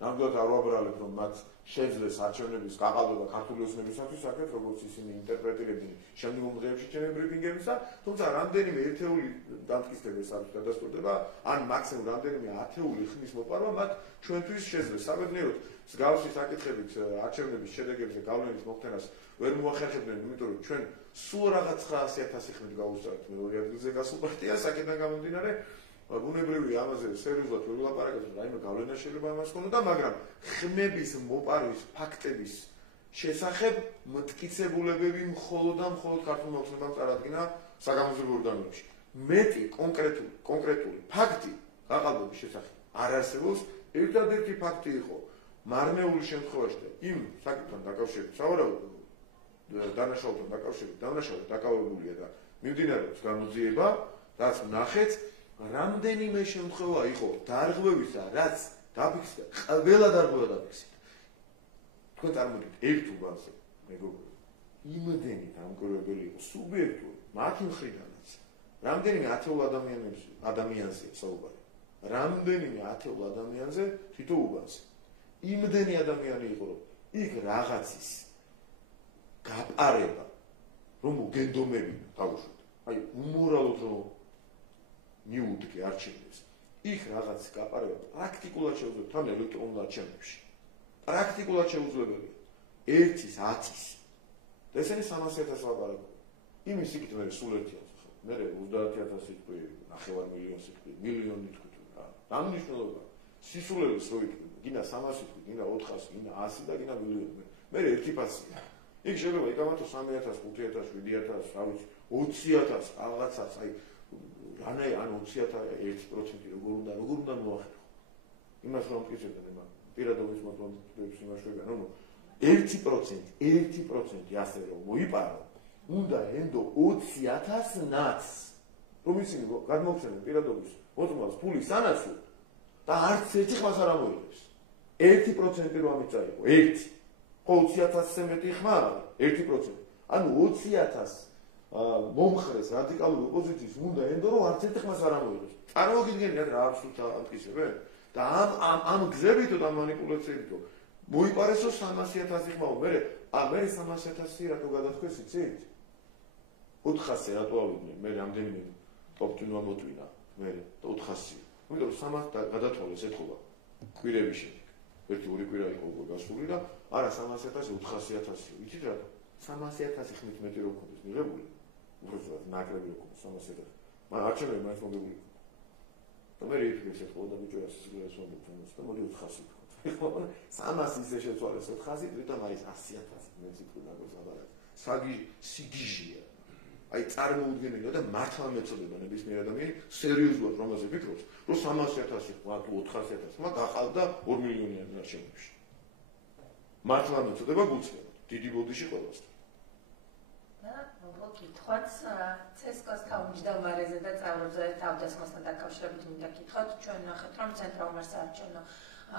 ნამდვილად არ ვაბრალებ, რომ მათ შეძლეს არჩევნების გაყალბება ქართული ოცნებისათვის აქეთ, როგორც ისინი ინტერპრეტირებდნენ შემდგომ დღეებში ჩემი ბრიფინგებისა, თუმცა რამდენიმე ერთეული დამტკიცების არის გადასტურდება, ან მაქსიმუმ რამდენიმე ათეული ხმის მოპარვა მათ ჩვენთვის შეძლეს. საბედნიეროდ, მსგავსი საკითხებით არჩევნების შედეგებზე გავლენის მოხდენას ვერ მოახერხებდნენ, იმიტომ რომ ჩვენ სულ რაღაც 900,000 ხმით გავუსწრებთ მეორე ადგილზე გასულ პარტიას, აქედან გამომდინარე ბუნებრივია ამაზე სერიოზულად ვერ ვილაპარაკებთ, რაიმე გავლენა შეიძლება ამას ქონოდა, მაგრამ ხმების მოპარვის ფაქტების შესახებ მტკიცებულებები მხოლოდ ქართულ მოხსნებამ წარადგინა საგამოძიებო ორგანოებში. მეტი კონკრეტული ფაქტი გაყალბების შესახებ არ არსებობს. ერთადერთი ფაქტი იყო მარნეული შემთხვევაში და იმ საკითხთან დაკავშირებით, სავარაუდოდ დანაშაულთან დაკავშირებით, დანაშაული დაკავებულია და მიმდინარეობს გამოძიება, რაც ნახეთ, რამდენიმე შემთხვევა იყო დარღვევისა, რაც დაფიქსდა, ყველა დარღვევა დაფიქსდა. თქვენ წარმოგიდგენთ ერთ უბანზე, მეგობრებო, იმდენი დამკვირვებელი იყო სუბიექტური, მათი მხრიდანაც, რამდენიმე ათეულ ადამიანზე საუბარი. რამდენიმე ათეულ ადამიანზე თითო უბანზე. იმდენი ადამიანი იყო, რომ იქ რაღაცის გაპარება, რომ უგენდომებინა თავშოთ. აი, უმორალოდ რომ მიუდგე არჩევნებს. იქ რაღაც გაპარება პრაქტიკულად შეუძლებელია თან ელექტრონულ არჩევნებში. პრაქტიკულად შეუძლებელია 1-ის, 10-ის. და ესენი 300,000 ლაპარაკობენ. იმის იქით მე სულ ერთიანს ხო. მე 30,000 სიტყვი, 9 მილიონი სიტყვი, მილიონი თქვი თუ რა. ამ მნიშვნელობა სისულელეს რო იტყვი, გინდა 300 სიტყვი, გინდა 400, გინდა 100 და გინდა მილიონი. მე ერთი ფასია. იქ შეიძლება იკამათო 3,000, 5,000, 7,000, რა ვიცი, 20,000 რაღაცას, აი რანაი ან 20,000 1% როგორ უნდა მოახერხო. იმას რომ მტკიცებდნენ, პირადობის მოწმობებს იმაშვებიან, რომ 1% ასე რომ მოიპარო, უნდა ენდო 20,000 ნაცს. რომ ისინი გადმოგცემენ პირადობის მოწმობას ფულის სანაცვლოდ და არც ერთი ხმას არ ამოიღებს. 1% რომ ამით წაიღო, 1. ხო 20,000-ზე მეტი ხმა არის, 1%. ანუ 20,000 მომხრეს რადიკალური ოპოზიციის უნდა ენდო რომ არც ერთი ხმას არ ამოიღებს. წარმოგიდგენთ რა აბსურდია ამტკიცებენ? და ამ გზებით და მანიპულაციებით მოიპარესო 300,000 ხმაო. მე 300,000 რატო გადათქვეს იცით? 400 რატო ავიდნენ? მე რამდენიმე ოპტიმალ მოტვინა. მე 400. იმიტომ 300 გადათვალეს ეთქობა კვირების შემდეგ. ერთი ორი კვირა იყო უკვე გასული და არა 300,000 400,000. იცით რატო? 300,000 ხმით მეტი რო ქონდეს მიღებული. უბრალოდ ნაკლები რო ქონდეს 300,000. მაგრამ არჩევნები მაინც მოგებული. და მე რიფიქრებს ეთქვა და ბიჭო ასე სიგრეს მომწონს და მოდი 400 თქვა. ეხლა 300 ისე შეცვალეს 400 თვითონ არის 100,000 მეცი თუ დაგოსაბარა. საგი სიგიჟია. აი წარმოუდგენელია და მართლა მეწოდება ნებისმიერ ადამიანი სერიოზულად რომელზე ფიქრობს, რომ 300,000 ხმა თუ 400,000 ხმა გაყალბდა 2 მილიონიან არჩევნებში. მართლა მოწოდება გულწრფელად. დიდი ბოდიში ყველასთან. და მოგო კითხვაც ცესკოს თავმჯდომარეზე და წევრებზე თავდასხმასთან დაკავშირებით მინდა გითხოთ. ჩვენ ნახეთ, რომ ცენტრალურ საარჩევნო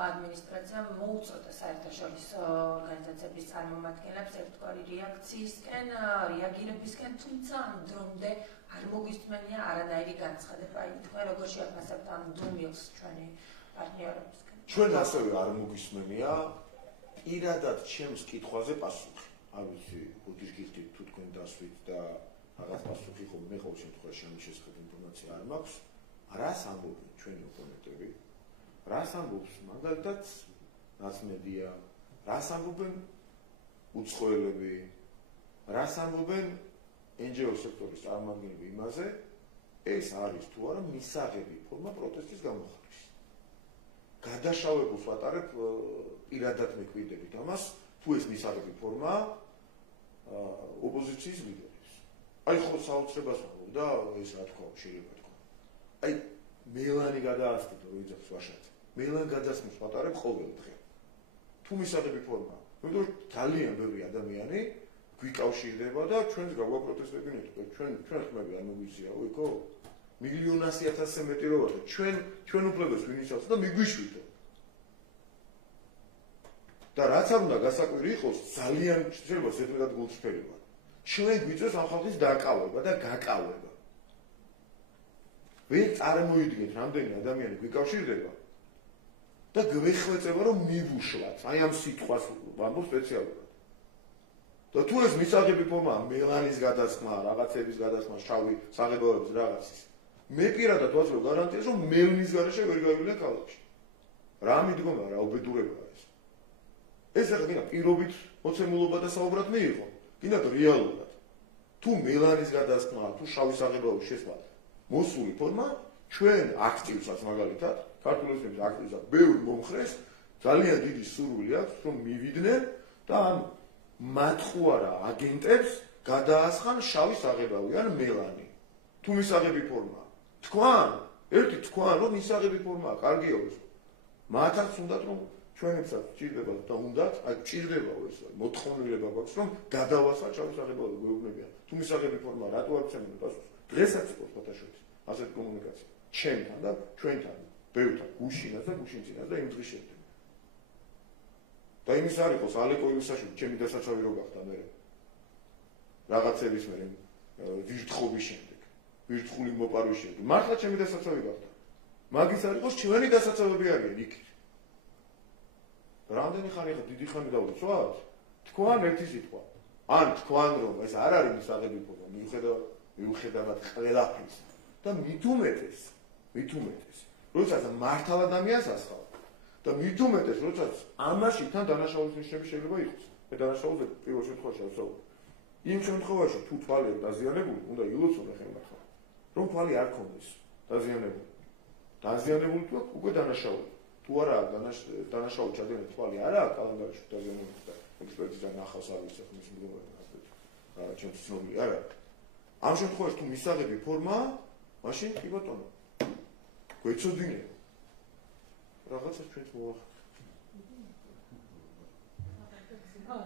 ადმინისტრაციამ მოუწოდა საერთაშორისო ორგანიზაციების წარმომადგენლებს ერთგვარი რეაქციისკენ, რეაგირებისკენ, თუმცა ამ დრომდე არ მოგვისმენია არანაირი განცხადება. თქვენ როგორ შეაფასებთ ამ დუმილს ჩვენი პარტნიორებისგან? ჩვენ ასევე არ მოგვისმენია პირადად ჩემს კითხვაზე პასუხი. არ ვიცი, როდის გიხდით თუ თქვენ დასვით და რაღაც პასუხი ხომ მე ყოველ შემთხვევაში ამის შესახებ ინფორმაცია არ მაქვს. რას ამბობენ ჩვენი ოპონენტები? რას ამბობს მაგალითად ნაცმედია? რას ამბობენ უცხოელები? რას ამბობენ NGO სექტორის წარმომადგენლები იმაზე, ეს არის თუ არა მისაღები ფორმა პროტესტის გამოხატვის. გადაშავებულს ვატარებ პირადად მეკვირდებით ამას, თუ ეს მისაღები ფორმა ოპოზიციის ლიდერებს. აი ხო საოცრებას ვამბობ და ეს რა თქვა, შეიძლება თქვა. აი მელანი გადაასწრა როიძებს ვაშათ. მელან გადასმის ვატარებ ყოველ დღე. თუ მისაღები ფორმა, იმიტომ რომ ძალიან ბევრი ადამიანი გვიკავშირდება და ჩვენს გაგვაპროტესტებინეთ. ჩვენ ხმები არ მოგვიცია, უიქო? 1,100,000-ზე მეტი რო ვარ და ჩვენ უფლებას ვინ იცავს და მიგვიშვიდო. და რაც არ უნდა გასაკვირი იყოს, ძალიან შეიძლება ზედმეტად გულწრფელი ვარ. ჩვენ გვიწევს ამ ხალხის დაკავება და გაკავება. ვერ წარმოიდგენთ, რამდენი ადამიანი გვიკავშირდება და გვეხვეწება რომ მივუშვათ. აი ამ სიტყვას ვამბობ სპეციალურად. და თუ ეს მისაღები ფორმაა, მელანის გადასხმა, რაღაცების გადასხმა, შავი საღებავების რაღაცის. მე პირადად ვაძლევ გარანტიას, რომ მელნის გარეშე ვერ გავივლენ ქალაქში. რა მიდგომა, რა უბედურებაა ეს. ეს ახლა გინდა პირობით მოცემულობა და საუბრად მიიღო. გინდა რეალურად. თუ მელანის გადასხმა, თუ შავი საღებავების შესვლა მოსული ფორმა, ჩვენ აქტივსაც მაგალითად, ქართულოსნების აქტივსაც ბევრ მომხრეს ძალიან დიდი სურვილი აქვს, რომ მივიდნენ და ამ მათხვარა აგენტებს გადაასხან შავი საღებავი ან მელანი. თუ მისაღები ფორმაა. ერთი თქვან, რომ მისაღები ფორმაა, კარგია ეს. მათაც უნდათ რომ ჩვენებსაც ჭირდება და უნდათ, აი ჭირდებაო ეს, მოთხოვნილება გვაქვს, რომ გადავასვათ შავი საღებავი გვეუბნებიან. თუ მისაღები ფორმაა, რატო არ ცემენ პასუხს? დღესაც იყო ფოტოშოპი, ასეთი კომუნიკაცია. ჩემთან და ჩვენთან, ბევრთან, გუშინაც და გუშინწინაც და იმ დღის შემდეგ. და იმის არ იყოს ალეკო ილუსაშვილი ჩემი დასაცავი რო გახდა მე რაღაცების მე ვირთხობის შემდეგ ვირთხული მოპარვის შემდეგ მართლა ჩემი დასაცავი გახდა მაგის არ იყოს ჩვენი დასაცავები არიან იქით რამდენი ხანი ხა დიდი ხანი დავუცვათ თქვან ერთი სიტყვა ან თქვან რომ ეს არ არის მისაღები ფორმა მიუხედავად ყველაფრის და მით უმეტეს როდესაც მართალ ადამიანს ასხავ და მით უმეტეს, როდესაც ამაში თან დანაშაულის ნიშნები შეიძლება იყოს. მე დანაშაულზე პირველ შემთხვევაში ავსაუბრებ. იმ შემთხვევაში თუ თვალი არის დაზიანებული, უნდა ილოცონ ახლა, რომ თვალი არ ქონდეს დაზიანებული. დაზიანებული თუ უკვე დანაშაული. თუ არა დანაშაული ჩადენილი თვალი არა აქვს კალენდარში დაზიანებული და ექსპერტიზა ნახავს არ ვიცი ხმის მდგომარეობა ასეთი. ჩემს ცნობილი არა. ამ შემთხვევაში თუ მისაღები ფორმაა, მაშინ კი ბატონო. გვეცოდინე რაღაცა ჩვენს მოახ.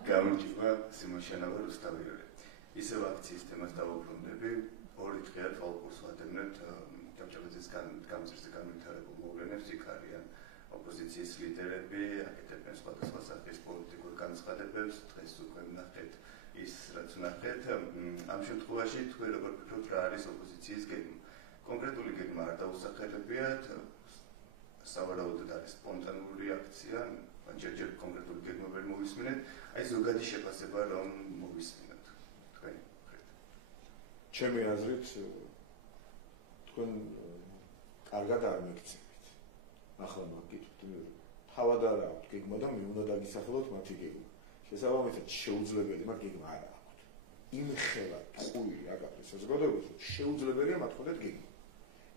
გამარჯობა, სიმონ შენაბა რუსთავიელი. ისევ აქციის თემას დავუბრუნდები. 2 დღეა თვალყურს ვადევნებთ ჯავჯავაძის გამზირზე განვითარებულ მოვლენებს. იქ არიან ოპოზიციის ლიდერები, აკეთებენ სხვადასხვა სახის პოლიტიკურ განცხადებებს. დღეს უკვე ვნახეთ ის, რაც ვნახეთ. ამ შემთხვევაში თქვენ როგორ ფიქრობთ, რა არის ოპოზიციის გეგმა? კონკრეტული გეგმა არ დაუსახელებიათ. სავარაუდოდ არის სპონტანური რეაქცია, ჯერ კონკრეტული გეგმა ვერ მოვისმინეთ, აი ზოგადი შეფასება რომ მოვისმინოთ თქვენი konkret. ჩემი აზრით თქვენ კარგად არ მიგცემით. ახლა მაგით თავად არ აქვს გეგმა და მე უნდა დაგისახელოთ მათი გეგმა. შესაბამისად შეუძლებელი მაგ გეგმა არ აქვს. იმხელა ტყუილი აკაკრის საზოგადოებას შეუძლებელია მათ ხოდეთ გეგმა.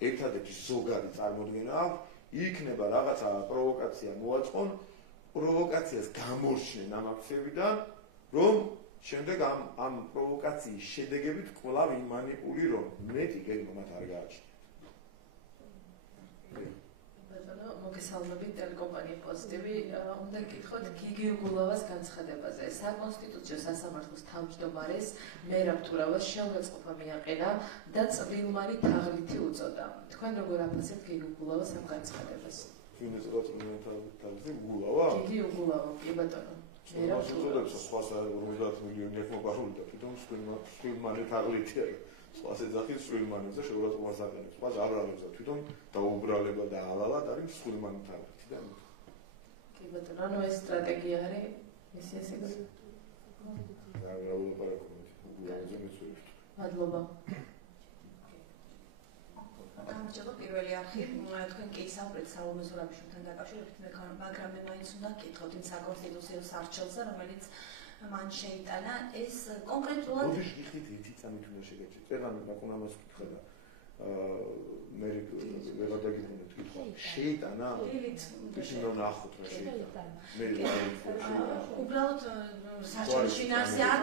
ერთადერთი ზოგადი წარმოდგენა აქვს იქნება რაღაცა პროვოკაცია მოაწყონ, პროვოკაციას გამორჩნენ ამ აქციებიდან, რომ შემდეგ ამ პროვოკაციის შედეგებით კვლავ იმანიპულირონ. მეტი გეგმა მათ არ გააჩნიათ. ბატონო, მოგესალმებით ტელეკომპანია პოზიტივი. უნდა გკითხოთ გიგი უგულავას განცხადებაზე. საკონსტიტუციო სასამართლოს თავმჯდომარეს მერაბ თურავას შეურაცხყოფა მიაყენა და წვრილმანი თაღლითი უწოდა. თქვენ როგორ აფასებთ გიგი უგულავას ამ განცხადებას? ვინ ეწოდა წვრილმანი თაღლითი? უგულავა? გიგი უგულავა, კი ბატონო. მერაბ თურავას. სხვა 50 მილიონი ეხმობარული და თვითონ წვრილმანი თაღლითი არის. სხვას ეძახის სრულმანებს და შეურაცხყოფას აყენებს. სხვას არ არის და თვითონ დაუბრალება და ალალად არის სრულმანი თაღლითი და კი ბატონო, ანუ ეს სტრატეგია არის ესე მადლობა. გამარჯობა, პირველი არხი, თქვენ კი საუბრეთ სალომე ზურაბიშვილთან დაკავშირებით, მაგრამ მე მაინც უნდა გკითხოთ იმ საკონსტიტუციო სარჩელზე, რომელიც მან შეიტანა ეს კონკრეტულად მოდი გიხდით ერთი წამით უნდა შეგეჭირეთ. წერამი ბაკუნ ამას ვკითხა და მე ვერ გადაგიყვანეთ კითხვა. შეიტანა? ის უნდა ნახოთ რა შეიტანა. მე უბრალოდ საჩვენის შინაარსი არ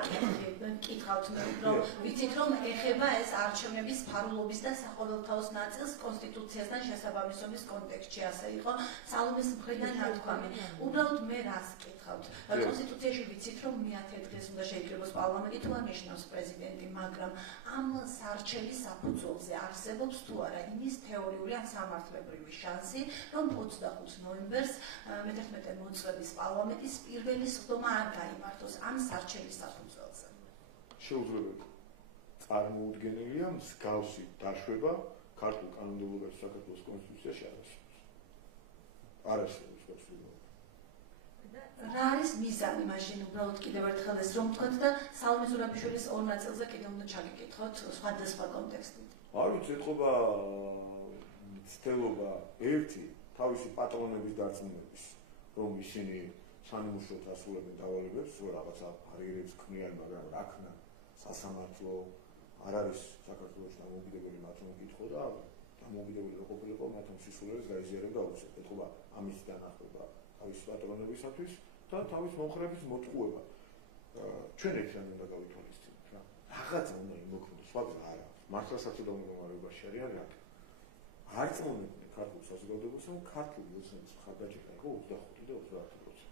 კითხავთ, რომ ვიცით რომ ეხება ეს არჩევნების ფარულობის და საყოველთაოს ნაწილს კონსტიტუციასთან შესაბამისობის კონტექსტში, ასე იყო სალომეს მხრიდან ნათქვამი. უბრალოდ მე რას კითხავთ? კონსტიტუციაში ვიცით რომ მე-10 დღეს უნდა შეიკრიბოს პარლამენტი თუ არ ნიშნავს პრეზიდენტი, მაგრამ ამ სარჩელის საფუძველზე არსებობს თუ არა იმის თეორიული ან სამართლებრივი შანსი, რომ 25 ნოემბერს მე-11 მოწვევის პარლამენტის პირველი სხდომა არ გაიმართოს ამ სარჩელის საფუძველზე. შეუძლებელი. წარმოუდგენელია მსგავსი დაშვება ქართულ კანონმდებლობაში საქართველოს კონსტიტუციაში არ არსებობს. არ არსებობს გასულობა. რა არის მიზანი მაშინ უბრალოდ კიდევ ერთხელ ეს რომ თქვათ და სალომე ზურაბიშვილის ორ ნაწილზე კიდევ უნდა ჩაგიკითხოთ სხვადასხვა კონტექსტით. არ ვიცი, ეთყობა ცდელობა ერთი თავისი პატრონების დარწმუნების, რომ ისინი სამუშაოდ ასრულებენ დავალებებს, რომ რაღაცა ფარიერებს ქმნიან, მაგრამ რა ქნა სასამართლო არ არის საქართველოს დამოუკიდებელი მათი კითხვა და დამოუკიდებელი რო ყოფილიყო მათ სისულელს გაიზიარებდა უცებ. ეთყობა ამის დანახება თავის პატრონებისათვის და თავის მომხრეების მოტყუება. ჩვენ ერთად უნდა გავითვალისწინოთ რა. რაღაცა უნდა იმოქმედოს, სხვა გზა არ აქვს. მართლა საწოლავ მდგომარეობაში არიან რა. არ წმონდნენ ქართულ საზოგადოებას, რომ ქართული ოცნების მხარდაჭერა იყო 25 და 30%.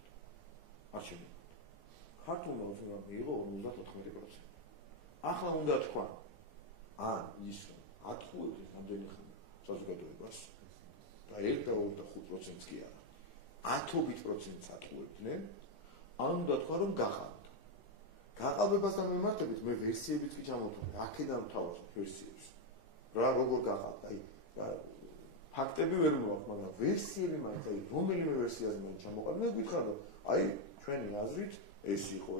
არ შემიძლია. ქართულმა ოცნებამ მიიღო 54%. ახლა უნდა თქვა, ან ის აწუხებს რამდენი ხანი საზოგადოებას და 1.25%-ს კი არა. 10% აწუხებდნენ, ან უნდა თქვა, რომ გაყავდა. გაყავებასთან მიმართებით მე ვერსიებიც კი ჩამოვთვალე, აქედან ვთავაზობ ვერსიებს. რა როგორ გაყავდა? აი ფაქტები ვერ მოაქვს, მაგრამ ვერსიები მაინც აი რომელიმე ვერსიაზე მაინც ჩამოყალიბდა, გითხრა რომ აი ჩვენი აზრით ეს იყო,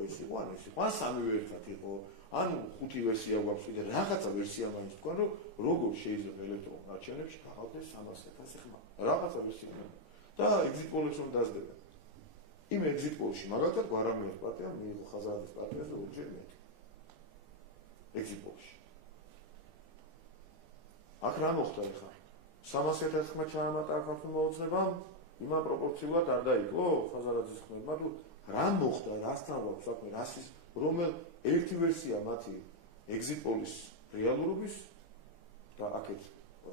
ან ეს იყო, ან სამივე ერთად იყო, ან ხუთი ვერსია გვაქვს, და რაღაცა ვერსია მაინც თქვა, რომ როგორ შეიძლება ელექტრონულ არჩევნებში გაყავდეს 300,000 ხმა. რაღაცა ვერსია და ეგზიტ პოლებს რომ დაძდება. იმ ეგზიტ პოლში მაგალითად გვარამიას პარტიამ მიიღო ხაზარაძის პარტიაზე ორჯერ მეტი. ეგზიტ პოლში. აქ რა მოხდა ახლა? 300,000 ხმა ჩაამატა ქართულმა ოცნებამ, იმან პროპორციულად არ დაიკლო ხაზარაძის ხმებმა, თუ რა მოხდა, რასთან გვაქვს საქმე, რასის რომელ ერთი ვერსია მათი ეგზიტ პოლის რეალურობის და აქეთ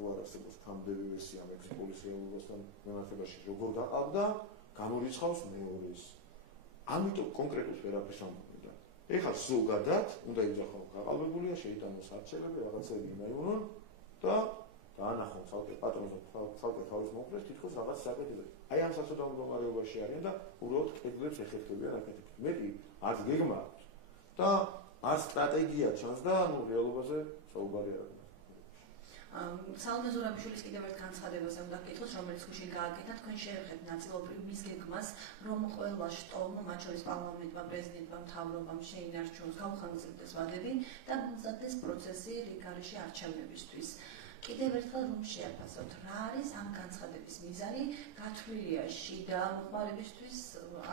რო არსებობს თამდები ვერსია ეგზიტ პოლის რეალურობასთან მიმართებაში როგორ გაყავდა, გამორიცხავს მეორეს. ამიტომ კონკრეტულად ვერაფერს ამბობენ და ეხლა ზოგადად უნდა იძახონ გაყალბებულია, შეიტანოს არჩევნები, რაღაცები იმაივნონ და დაანახონ ცალკე პატრონზე, ცალკე თავის მომხრეს თითქოს რაღაც საკეთებია. აი ამ საწოდავ მდგომარეობაში არიან და უბრალოდ კედლებს ეხეთქებიან აკეთებს. მეტი არც გეგმა აქვს და არც სტრატეგია ჩანს და ანუ რეალობაზე საუბარი არ არის. სალომე ზურაბიშვილის კიდევ ერთ განცხადებაზე უნდა გკითხოთ, რომელიც გუშინ გააკეთა, თქვენ შეეხებთ ნაწილობრივ მის გეგმას, რომ ყველა შტომ, მათ შორის პარლამენტმა, პრეზიდენტმა, მთავრობამ შეინარჩუნოს, გაუხანგრძლივდეს ვადები და მომზადდეს პროცესი რიგგარეშე არჩევნებისთვის. კიდევ ერთხელ რომ შეაფასოთ, რა არის ამ განცხადების მიზანი, გათვლილია შიდა მოხმარებისთვის,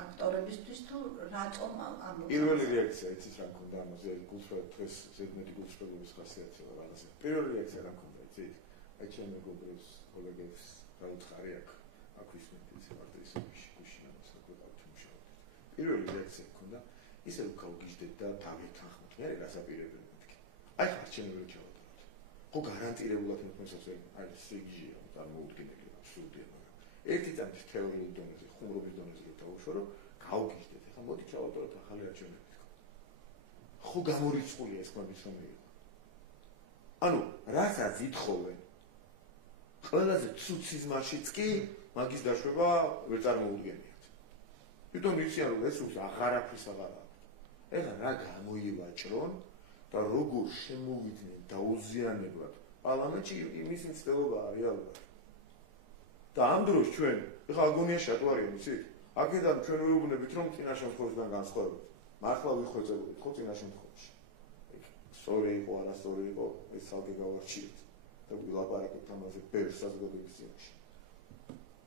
აქტორებისთვის თუ რატომ ამბობთ? პირველი რეაქცია იცით რა მქონდა ამაზე, გულწრფელად დღეს ზედმეტი გულწრფელობის ხასიათია რაღაცა. პირველი რეაქცია რა მქონდა, იცით? აი ჩემ მეგობრებს, კოლეგებს გაუცხარი აქ ვისმენთ ისე ვართ ისე გუშინ ამას აკვირდავთ მუშაობთ. პირველი რეაქცია მქონდა, ისე უკავგიჟდეთ და დავეთანხმოთ, მე გასაპირებენ მეთქი. აი არჩევნები ჩავატაროთ. ხო გარანტირებულად მოსასწრები არის სიგიჟია წარმოუდგენელი აბსურდია, მაგრამ ერთი წამის თეორიული დონეზე, ხუმრობის დონეზე დავუშვო, რომ გავგიჟდეთ. ეხლა მოდი ჩავატაროთ ახალი არჩევნები. ხო გამორიცხულია ეს ხმების რომ იყო. ანუ რასაც ითხოვენ ყველაზე ცუდ სიზმარშიც კი მაგის დაშვება ვერ წარმოუდგენიათ. თვითონ იციან რომ ეს აღარაფრის აღარა. ეხლა რა გამოივაჭრონ და როგორ შემოვიდნენ დაუზიანებლად პარლამენტში იმის მცდელობაა რეალურად. და ამ დროს ჩვენ ეხლა აგონია შატვარიანი იცით? აქედან ჩვენ ვეუბნებით რომ წინა შემთხვევებიდან განსხვავებით. მართლა ვიხვეწებოდით ხო წინა შემთხვევაში. სწორი იყო, არასწორი იყო, ეს ცალკე გავარჩიეთ და ვილაპარაკებთ ამაზე ბევრ საზოგადოების წინაშე.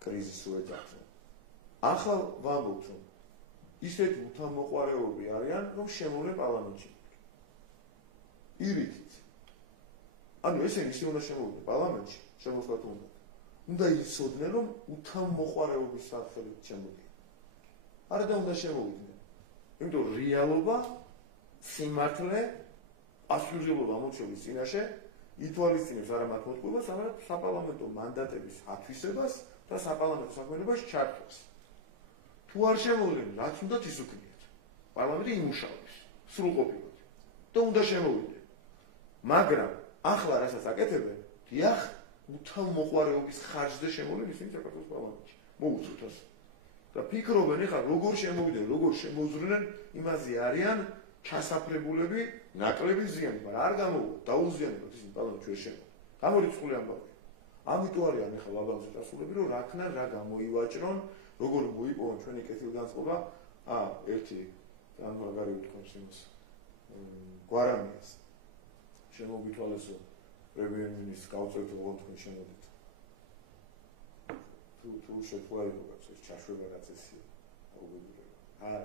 კრიზისს უეძახო. ახლა ვამბობთ რომ ისეთი უთანმოყვარეობები არიან რომ შემოვლენ პარლამენტში. ირითით. ანუ ესენი ისე უნდა შემოვიდნენ პარლამენტში, შემოსვლათ უნდა. უნდა იცოდნენ რომ უთანმოყვარეობის სახელით შემოვიდნენ. არა და უნდა შემოვიდნენ. იმიტომ რეალობა, სიმართლე, პასუხისმგებლობა ამორჩევის წინაშე ითვალისწინებს არა მათ მოტყუებას, არამედ საპარლამენტო მანდატების ათვისებას და საპარლამენტო საქმიანობას ჩართვას. თუ არ შემოვიდნენ, რაც უნდათ ის უკნიათ. პარლამენტი იმუშავებს, სრულყოფილად. და უნდა შემოვიდნენ. მაგრამ ახლა რასაც აკეთებენ, დიახ, უთანმოყვარეობის ხარჯზე შემოვლენ ისინი საქართველოს პარლამენტში. მოუწევთ ასე. და ფიქრობენ ეხლა როგორ შემოვიდნენ, როგორ შემოძვრნენ, იმაზე არიან ჩასაფრებულები, ნაკლები ზიანი, მაგრამ არ გამოვა, დაუზიანებად ისინი პარლამენტში ვერ შემოვიდნენ. გამორიცხული ამბავია. ამიტომ არიან ეხლა ლაბაზზე წასულები, რომ რა ქნა რა გამოივაჭრონ, როგორ მოიპოვონ ჩვენი კეთილგანწყობა, ერთი ამგვარი უთქვამს იმას. გვარამიას შემოგითვალესო პრემიერ-მინისტრს გავწევთ როგორ თქვენ შემოდით. თუ შეხვედრა ეს ჩაშვება რაცესია.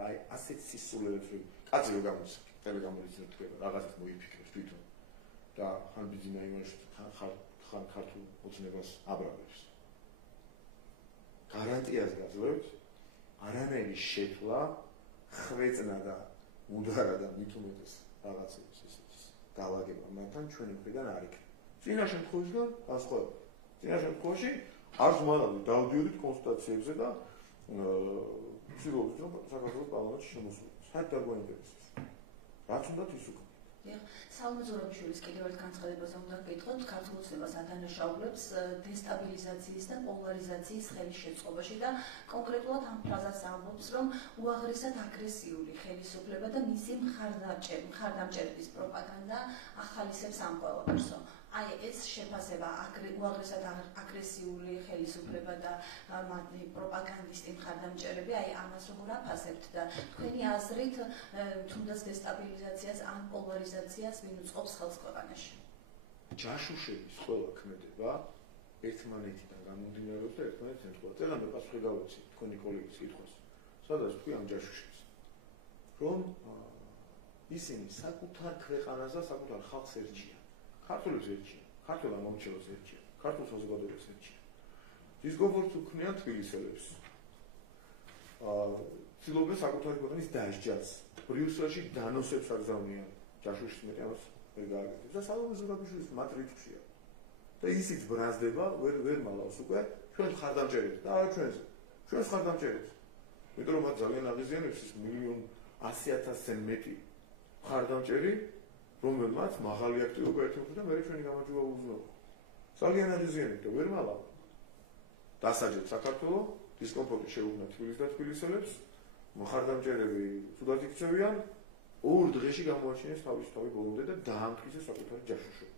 აი ასეთ სისულელებს კაცი რო გამოცხადებს, ტელეგამორიცხული თქვება, რაღაცას მოიფიქრებს თვითონ და ხან ბიზნა იმაში ხან ქართულ ოცნებას აბრალებს. გარანტიას გაძლევთ არანაირი შეცვლა, ხვეწნა და უდარა და მით უმეტეს რაღაცების ესეთი დაალაგება მათთან ჩვენი მხრიდან არ იქნება. წინა შემთხვევაში განსხვავებით. წინა შემთხვევაში არც მაღალი დავდიოდით კონსტიტუციებზე და ვცდილობთ რომ საქართველოს პარლამენტში შემოსულიყო. საერთოდ არ გვაინტერესებს. რაც უნდათ ის უკვე. საუნდ ზურაბიშვილის კიდევ ერთ განცხადებას უნდა გკითხოთ, ქართულ ოცნებას ადანაშაულებს დესტაბილიზაციის და პოლარიზაციის ხელის შეწყობაში და კონკრეტულად ამ ფრაზას ამბობს, რომ უაღრესად აგრესიული ხელისუფლება და მისი მხარდამჭერების პროპაგანდა ახალისებს ამ ყველაფერსო. აი ეს შეფასება უაღრესად აგრესიული ხელისუფლება და მათი პროპაგანდისტი მხარდამჭერები, აი ამას როგორ აფასებთ და თქვენი აზრით თუნდაც დესტაბილიზაციას ან პოლარიზაციას ვინ უწყობს ხელს ქვეყანაში? ჯაშუშების ყველა ქმედება ერთმანეთიდან გამომდინარეობს და ერთმანეთს ემთხვევა. წერამდე პასუხი გავეცი თქვენი კოლეგის კითხვას. სადაც თქვი ამ ჯაშუშებს, რომ ისინი საკუთარ ქვეყანას და საკუთარ ხალხს ერჩიან. ქართულებს ერჩიან, ქართულ ამომრჩევას ერჩიან, ქართულ საზოგადოებას ერჩიან. დისკომფორტს უქმნიან თბილისელებს. ცდილობენ საკუთარი ქვეყნის დასჯას. ბრიუსელში დანოსებს აგზავნიან ჯაშუშის მეტი ამას ვერ გააკეთებს და სალომე ზურაბიშვილის მათ რიცხვია. და ისიც ბრაზდება, ვერ მალავს უკვე ჩვენ ხარდამჭერებს და არა ჩვენს ხარდამჭერებს. იმიტომ რომ მათ ძალიან აღიზიანებს ის 1,100,000-ზე მეტი ხარდამჭერი, რომელმაც მაღალი აქტივობა ერთმანეთს და მე ჩვენი გამარჯვება უზრუნველყო. ძალიან აღიზიანებთ და ვერ მალავ. დასაჯეთ საქართველოს, დისკომფორტი შეუქმნა თბილისს და თბილისელებს, მხარდამჭერები თუდად იქცევიან, ორ დღეში გამოაჩინეს თავი ბოლომდე და დაამტკიცეს საკუთარი ჯაშუშები.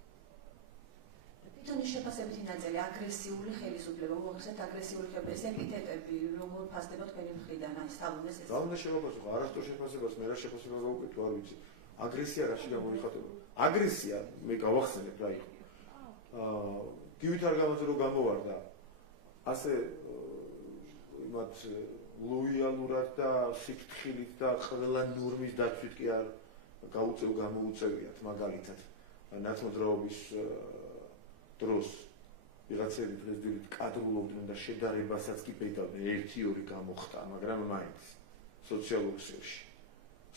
თვითონის შეფასებითი ნაწილი აგრესიული ხელისუფლება, უაღრესად აგრესიული ხელისუფლების ეპითეტები, როგორ ფასდება თქვენი მხრიდან აი სალონეს ეს? სალონეს შეფასება, არასდროს შეფასებას მე რა შეფასება გავუკეთო, არ ვიცი. აგრესია რაში გამოიხატება? აგრესია მე გავახსენებ რა იყო. გივით არ გამაძე რომ გამოვარდა. ასე იმათ ლოიალურად და სიფრთხილით და ყველა ნორმის დაცვით კი არ გამოუწევიათ მაგალითად ნაცმოძრაობის დროს ვიღაცები დღესდღეობით კადრულობდნენ და შედარებასაც კი პეიტავდნენ 1-2 გამოხდა, მაგრამ მაინც სოციალურ ქსელში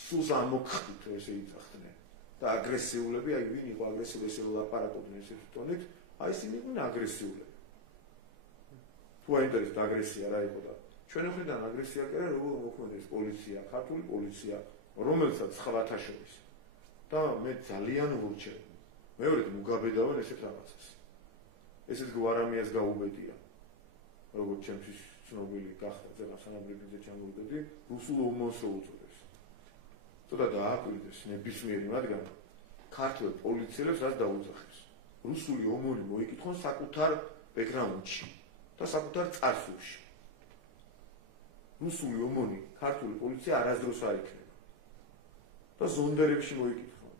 სულს ამოგხდით ესე იწახდნენ და აგრესიულები, აი ვინ იყო აგრესიული ესე ლაპარაკობდნენ ესე თვითონით, აი ისინი იყვნენ აგრესიულები. თუ თუ აინტერესებთ აგრესია რა იყო და ჩვენი მხრიდან აგრესია კი არა, როგორ მოქმედებს პოლიცია, ქართული პოლიცია, რომელსაც სხვათა შორის. და მე ძალიან ვურჩევ. მეორედ მოგაბედავენ ესეთ რაღაცას. ესეთ გვარამიას გაუბედია. როგორც ჩემთვის ცნობილი გახდა ზეღა სანაბრიგზე ჩამოვიდოდი, რუსულ ომონს რო უწოდეს. ცოტა დააკვირდეს ნებისმიერი მათგან ქართულ პოლიციელებს რაც დაუძახეს. რუსული ომონი მოიკითხონ საკუთარ ბექგრაუნდში და საკუთარ წარსულში. რუსული ომონი ქართული პოლიცია არასდროს არ იქნება. და ზონდერებში მოიკითხონ.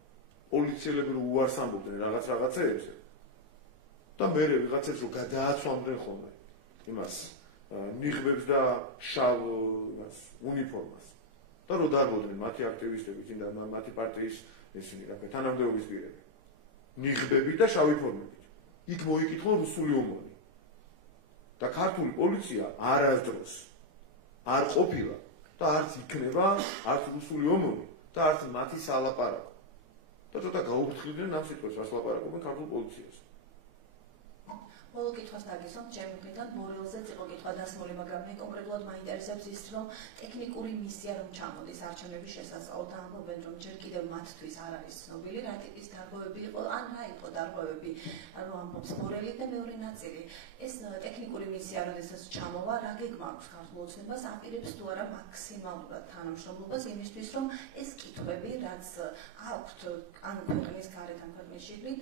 პოლიციელები რო უარს ამბობდნენ რაღაცეებს და მე ვიღაცებს რო გადააცვამდნენ ხოლმე იმას ნიღბებს და შავ იმას უნიფორმას. და რო დარბოდნენ მათი აქტივისტები, წინდა მათი პარტიის ესენი რა თანამდებობის პირები. ნიღბები და შავი ფორმებით. იქ მოიკითხონ რუსული ომონი. და ქართული პოლიცია არასდროს არ ყოფილა და არც იქნება არც რუსული ომონი და არც მათი სალაპარაკო. და ცოტა გაუფრთხილდნენ ამ სიტყვას, რაც ლაპარაკობენ ქართულ პოლიციას. Bolo კითხვას დაგესვამ, ჩემი მხრიდან ბორელზეც იყო კითხვა დასმული, მაგრამ მე კონკრეტულად მაინტერესებს ის, რომ ტექნიკური მისია რომ ჩამოდის არჩევნების შესაძლებლად და ამბობენ, რომ ჯერ კიდევ მათთვის არ არის ცნობილი, რა ტიპის დარღვევები იყო, ან რა იყო დარღვევები, ანუ ამბობს ბორელი და მეორე ნაწილი. ეს ტექნიკური მისია, როდესაც ჩამოვა, რა გეგმა აქვს ქართულ ოცნებას, აპირებს თუ არა მაქსიმალურად თანამშრომლობას იმისთვის, რომ ეს კითხვები, რაც აქვთ ან ქვეყნის გარეთ, ან ქვეყნის შიგნით,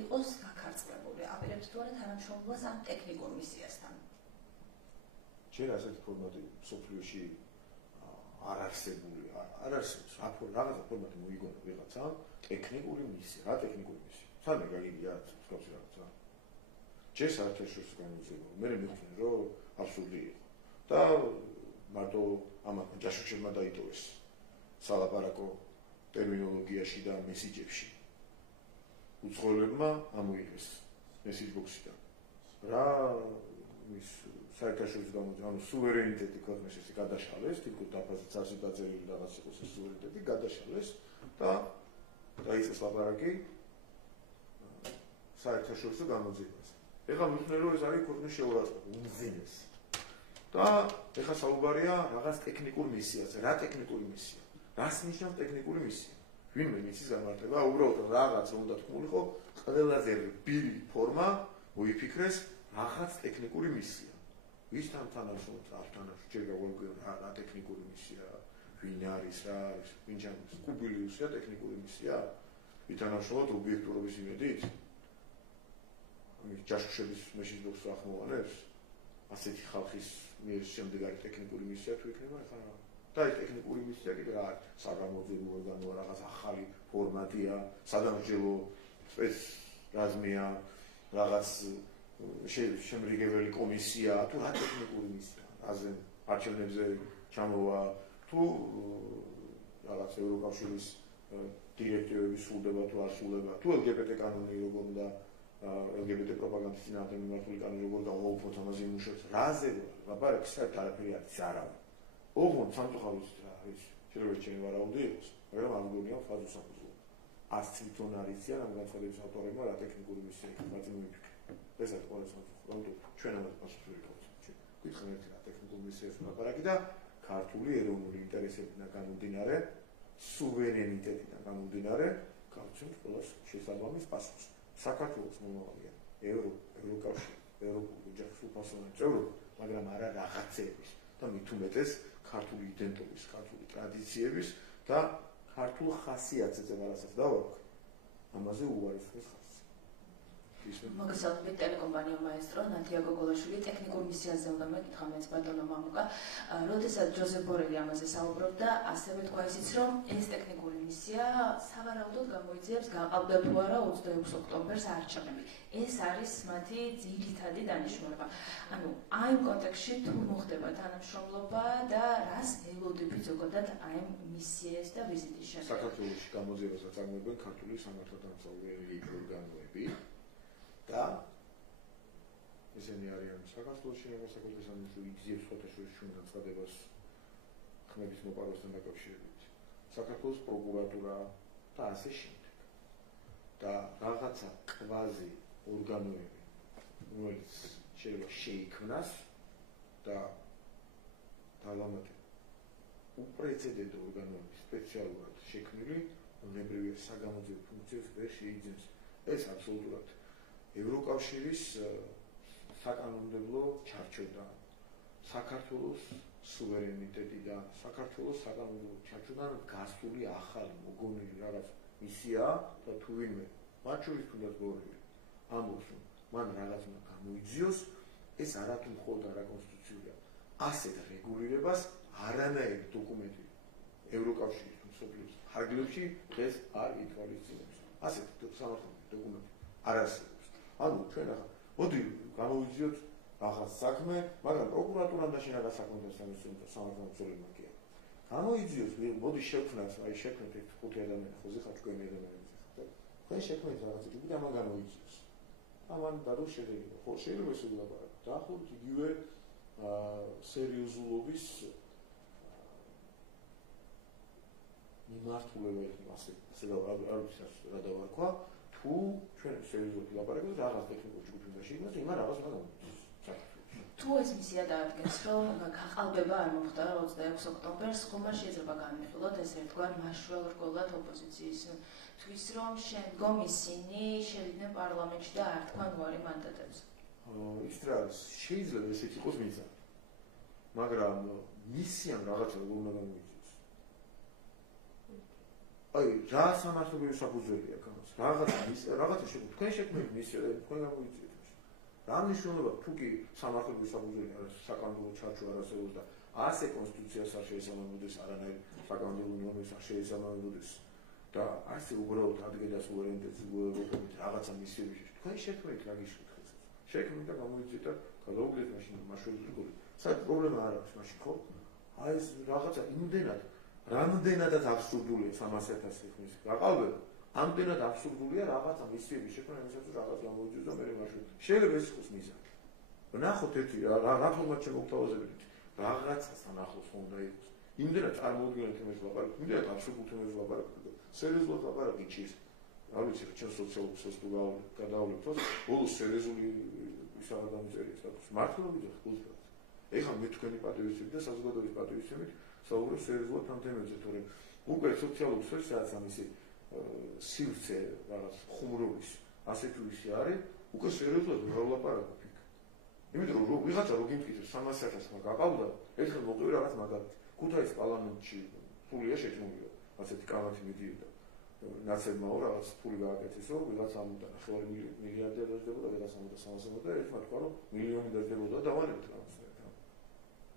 იყოს გაქარწყლებული. აპირებს თუ არა თანამშრომლობას ამ ტექნიკურ მისიასთან. ჯერ ასეთი ფორმატი სოფლიოში არ არსებული, არ არსებობს. რაღაცა ფორმატი მოიგონა ვიღაცამ, ტექნიკური მისია, რა ტექნიკური მისია? სანამ გაიგია მსგავსი რაღაცა. ჯერ საერთაშორისო განმეორება, მე მივხვდი, რომ აბსურდი იყო. და მარტო ამათ ჯაშუშებმა დაიტოვეს სალაპარაკო ტერმინოლოგიაში და მესიჯებში. უცხოელებმა ამოიღეს message box-იდან. რა ის საერთაშორისო გამოძიება, ანუ სუვერენიტეტი ქვეყნის ესე გადაშალეს, თითქოს დაფაზეც ასე დაწერილი რაღაც იყოს ეს სუვერენიტეტი გადაშალეს და დაიწყეს ლაპარაკი საერთაშორისო გამოძიებაზე. ეხლა მივხვდი, რომ ეს არის ქვეყნის შეურაცხყოფა, უმძიმესი. და ეხლა საუბარია რაღაც ტექნიკურ მისიაზე. რა ტექნიკური მისია? რას ნიშნავს ტექნიკური მისია? ვინმე მისის გამართება, უბრალოდ რაღაც უნდა თქმულიყო, ყველაზე რბილი ფორმა მოიფიქრეს რაღაც ტექნიკური მისია. ვისთან თანაშრომლობს, ავთანაშრომლობს, ჯერ გაგვიგვია რა ტექნიკური მისია, ვინ არის, რა არის, ვინ ჩამოს, კუბილიუსია ტექნიკური მისია. ვითანაშრომლობთ ობიექტურობის იმედით. ამის ჯაშუშების message box-ს ახმოვანებს. ასეთი ხალხის მიერ შემდეგ არის ტექნიკური მისია თუ იქნება ახლა და ეს ტექნიკური მისია კიდე რა არის? საგამოძიებო ორგანოა, რაღაც ახალი ფორმატია, სადამსჯელო რაზმია, რაღაც შემრიგებელი კომისია, თუ რა ტექნიკური მისია? რაზე არჩევნებზე ჩამოვა, თუ რაღაც ევროკავშირის დირექტივების სრულდება თუ არ სრულდება, თუ LGBT კანონი როგორ უნდა LGBT პროპაგანდის წინააღმდეგ მიმართული კანონი როგორ გამოუქმოთ ამაზე იმუშავებს. რაზე ლაპარაკი საერთოდ არაფერი არის არავინ. ოღონდ სამწუხაროდ რა არის? შეიძლება ჩემი ვარაუდი იყოს, მაგრამ არ მგონია ფაზუს აკუზო. არც თვითონ არიციან ამ განცხადების ავტორებმა რა ტექნიკური მისია იქნება წამოიფიქრე. ეს არის ყველა სამწუხაროდ, ჩვენ ამას პასუხი გქონს. გითხრათ რა ტექნიკური მისიას ლაპარაკი და ქართული ეროვნული ინტერესებიდან გამომდინარე, სუვერენიტეტიდან გამომდინარე, გავცემთ ყველას შესაბამის პასუხს. საქართველოს მომავალია ევროკავშირი, ევროპული ოჯახის უფასოვანი წევრობა, მაგრამ არა რაღაცეების და მით უმეტეს ქართული იდენტობის, ქართული ტრადიციების და ქართულ ხასიათზე რასაც დავაქვთ, ამაზე უარესდეს ხასიათი. მოგესალმებით ტელეკომპანია მაესტრო ნადია გოგოლაშვილი ტექნიკურ მისიაზე უნდა მეკითხა მეც ბატონო მამუკა. როდესაც ჯოზეფ ბორელი ამაზე საუბრობდა, ასევე თქვა ისიც, რომ ეს ტექნიკური მისია სავარაუდოდ გამოიძიებს გაყავდა თუ არა 26 ოქტომბერს არჩევნები. ეს არის მათი ძირითადი დანიშნულება. ანუ აი ამ კონტექსტში თუ მოხდება თანამშრომლობა და რას ელოდებით ზოგადად აი ამ მისიას და ვიზიტის შემდეგ. საქართველოში გამოძიებას აწარმოებენ ქართული სამართალდამცავი ორგანოები. და ესენი არიან საქართველოში საკუთარ სამინისტრო იგზის ფოტოშოუს შუანაცვლადებას ხმების მოპარვასთან დაკავშირებით. საქართველოს პროკურატურა და ასე შემდეგ. და რაღაცა კვაზი ორგანოები, რომელიც შეიძლება შეიქმნას და დალამატი უპრეცედენტო ორგანოები სპეციალურად შექმნილი უნებრივი საგამოძიებო ფუნქციებს ვერ შეიძენს. ეს აბსოლუტურად ევროკავშირის საკანონმდებლო ჩარჩოდან, საქართველოს სუვერენიტეტიდან, საქართველოს საკანონმდებლო ჩარჩოდან გასული ახალი მოგონილი რაღაც მისია და თუ ვინმე მათ შორის თუნდაც გორელი ამბობს, რომ მან რაღაც უნდა გამოიძიოს, ეს არათუ მხოლოდ არაკონსტიტუციურია. ასეთ რეგულირებას არანაირი დოკუმენტი ევროკავშირის თუ მსოფლიოს ფარგლებში დღეს არ ითვალისწინებს. ასეთ სამართლებრივი დოკუმენტი არ არსებობს. ანუ ჩვენ ახლა მოდი გამოვიძიოთ რაღაც საქმე, მაგრამ პროკურატურამ და შინაგან საქმეთა სამართლებრივი კი არა. გამოიძიოს, მოდი შევქმნათ, აი შევქმნათ ერთ 5 ადამიანი, ხო ზიხარ თქვენი ადამიანები ხო? თქვენ შექმნით რაღაც ტიპი და ამან გამოიძიოს. ამან დადო შედეგი. ხო შეიძლება ესე ვილაპარაკოთ. დაახლოებით იგივე სერიოზულობის მიმართულება იქნება ასე არ ვიცი რა დავარქვა თუ ჩვენ სერიოზულად ვილაპარაკოთ რაღაც ტექნიკურ ჯგუფი უნდა შეიქმნას იმან რაღაც უნდა გამოიძიოს. თუ ეს მისია დაადგენს, რომ გაყალბება არ მოხდა 26 ოქტომბერს, ხომ არ შეიძლება განვიხილოთ ეს ერთგვარ მაშველრგოლად ოპოზიციისთვის, რომ შემდგომ ისინი შევიდნენ პარლამენტში და არ თქვან უარი მანდატებს. ის რა არის? შეიძლება ესეც იყოს მიზანი. მაგრამ მისიამ რაღაცა როგორ უნდა გამოიძიოს? აი, რა სამართლებრივი საფუძველი აქვს ამას? რაღაცა შეგვიძლია თქვენ შექმნით მისია და თქვენ გამოიძიეთ. რა მნიშვნელობა თუ კი სამართლებრივი საფუძველი არის საკანონმდებლო ჩარჩო არ არსებობს და ასე კონსტიტუციას არ შეესაბამებოდეს არანაირ საკანონმდებლო ნორმებს არ შეესაბამებოდეს და ასე უბრალოდ ადგენდა სუვერენიტეტს რაღაცა მისიებში თქვენ შექმნით რა გიშურთ ხეს შექმნით და გამოიძიეთ და გადაუგდეთ მაშინ მაშველრგოლი საერთოდ პრობლემა არ აქვს მაშინ ხო აი ეს რაღაცა იმდენად რამდენადაც აბსურდულია 300,000 ხმის გაყალბება ამდენად აბსურდულია რაღაცა მისიები შექმნა იმისათვის რომ რაღაც გამოიძიოს და მე მაშინ შეიძლება ეს იყოს მიზანი. ნახოთ ერთი რა ფორმატ შემოგთავაზებთ რაღაცასთან ახლოს უნდა იყოს. იმდენად წარმოუდგენელ თემებს ვაპარაკობთ, იმდენად აბსურდულ თემებს ვაპარაკობთ. სერიოზულად ვაპარაკობთ ჩის. რა ვიცი, ჩვენ სოციალურ ქსელს გადავავლეთ, რომ ბოლოს სერიოზული ისაა დამწერილი სტატუსი. მართლობრივად ხულს. ეხლა მე თქვენი პატრიოტები და საზოგადოების პატრიოტები საუბრობთ სერიოზულად ამ თემებზე, თორემ უკვე სოციალურ ქსელს რაც ამისი სივრცე რაღაც ხუმრობის ასეთი ვისი არის უკვე სერიოზულად ვერ ვლაპარაკობ იქ. იმიტომ რომ ვიღაცა რო გიმტკიცებს 300,000 მაგაყავდა, ერთხელ მოყევი რაღაც მაგალითი. ქუთაისის პარლამენტში ფულია შეჭმული, ასეთი კამათი მიდიოდა. ნაცებმაო რაღაც ფული გააკეთეს, რომ ვიღაცა ამოდა 9 მილიარდი დაждდებოდა, ვიღაცა ამოდა 300 და ერთმა თქვა რომ მილიონი დაждდებოდა და დავანებთ რაღაც.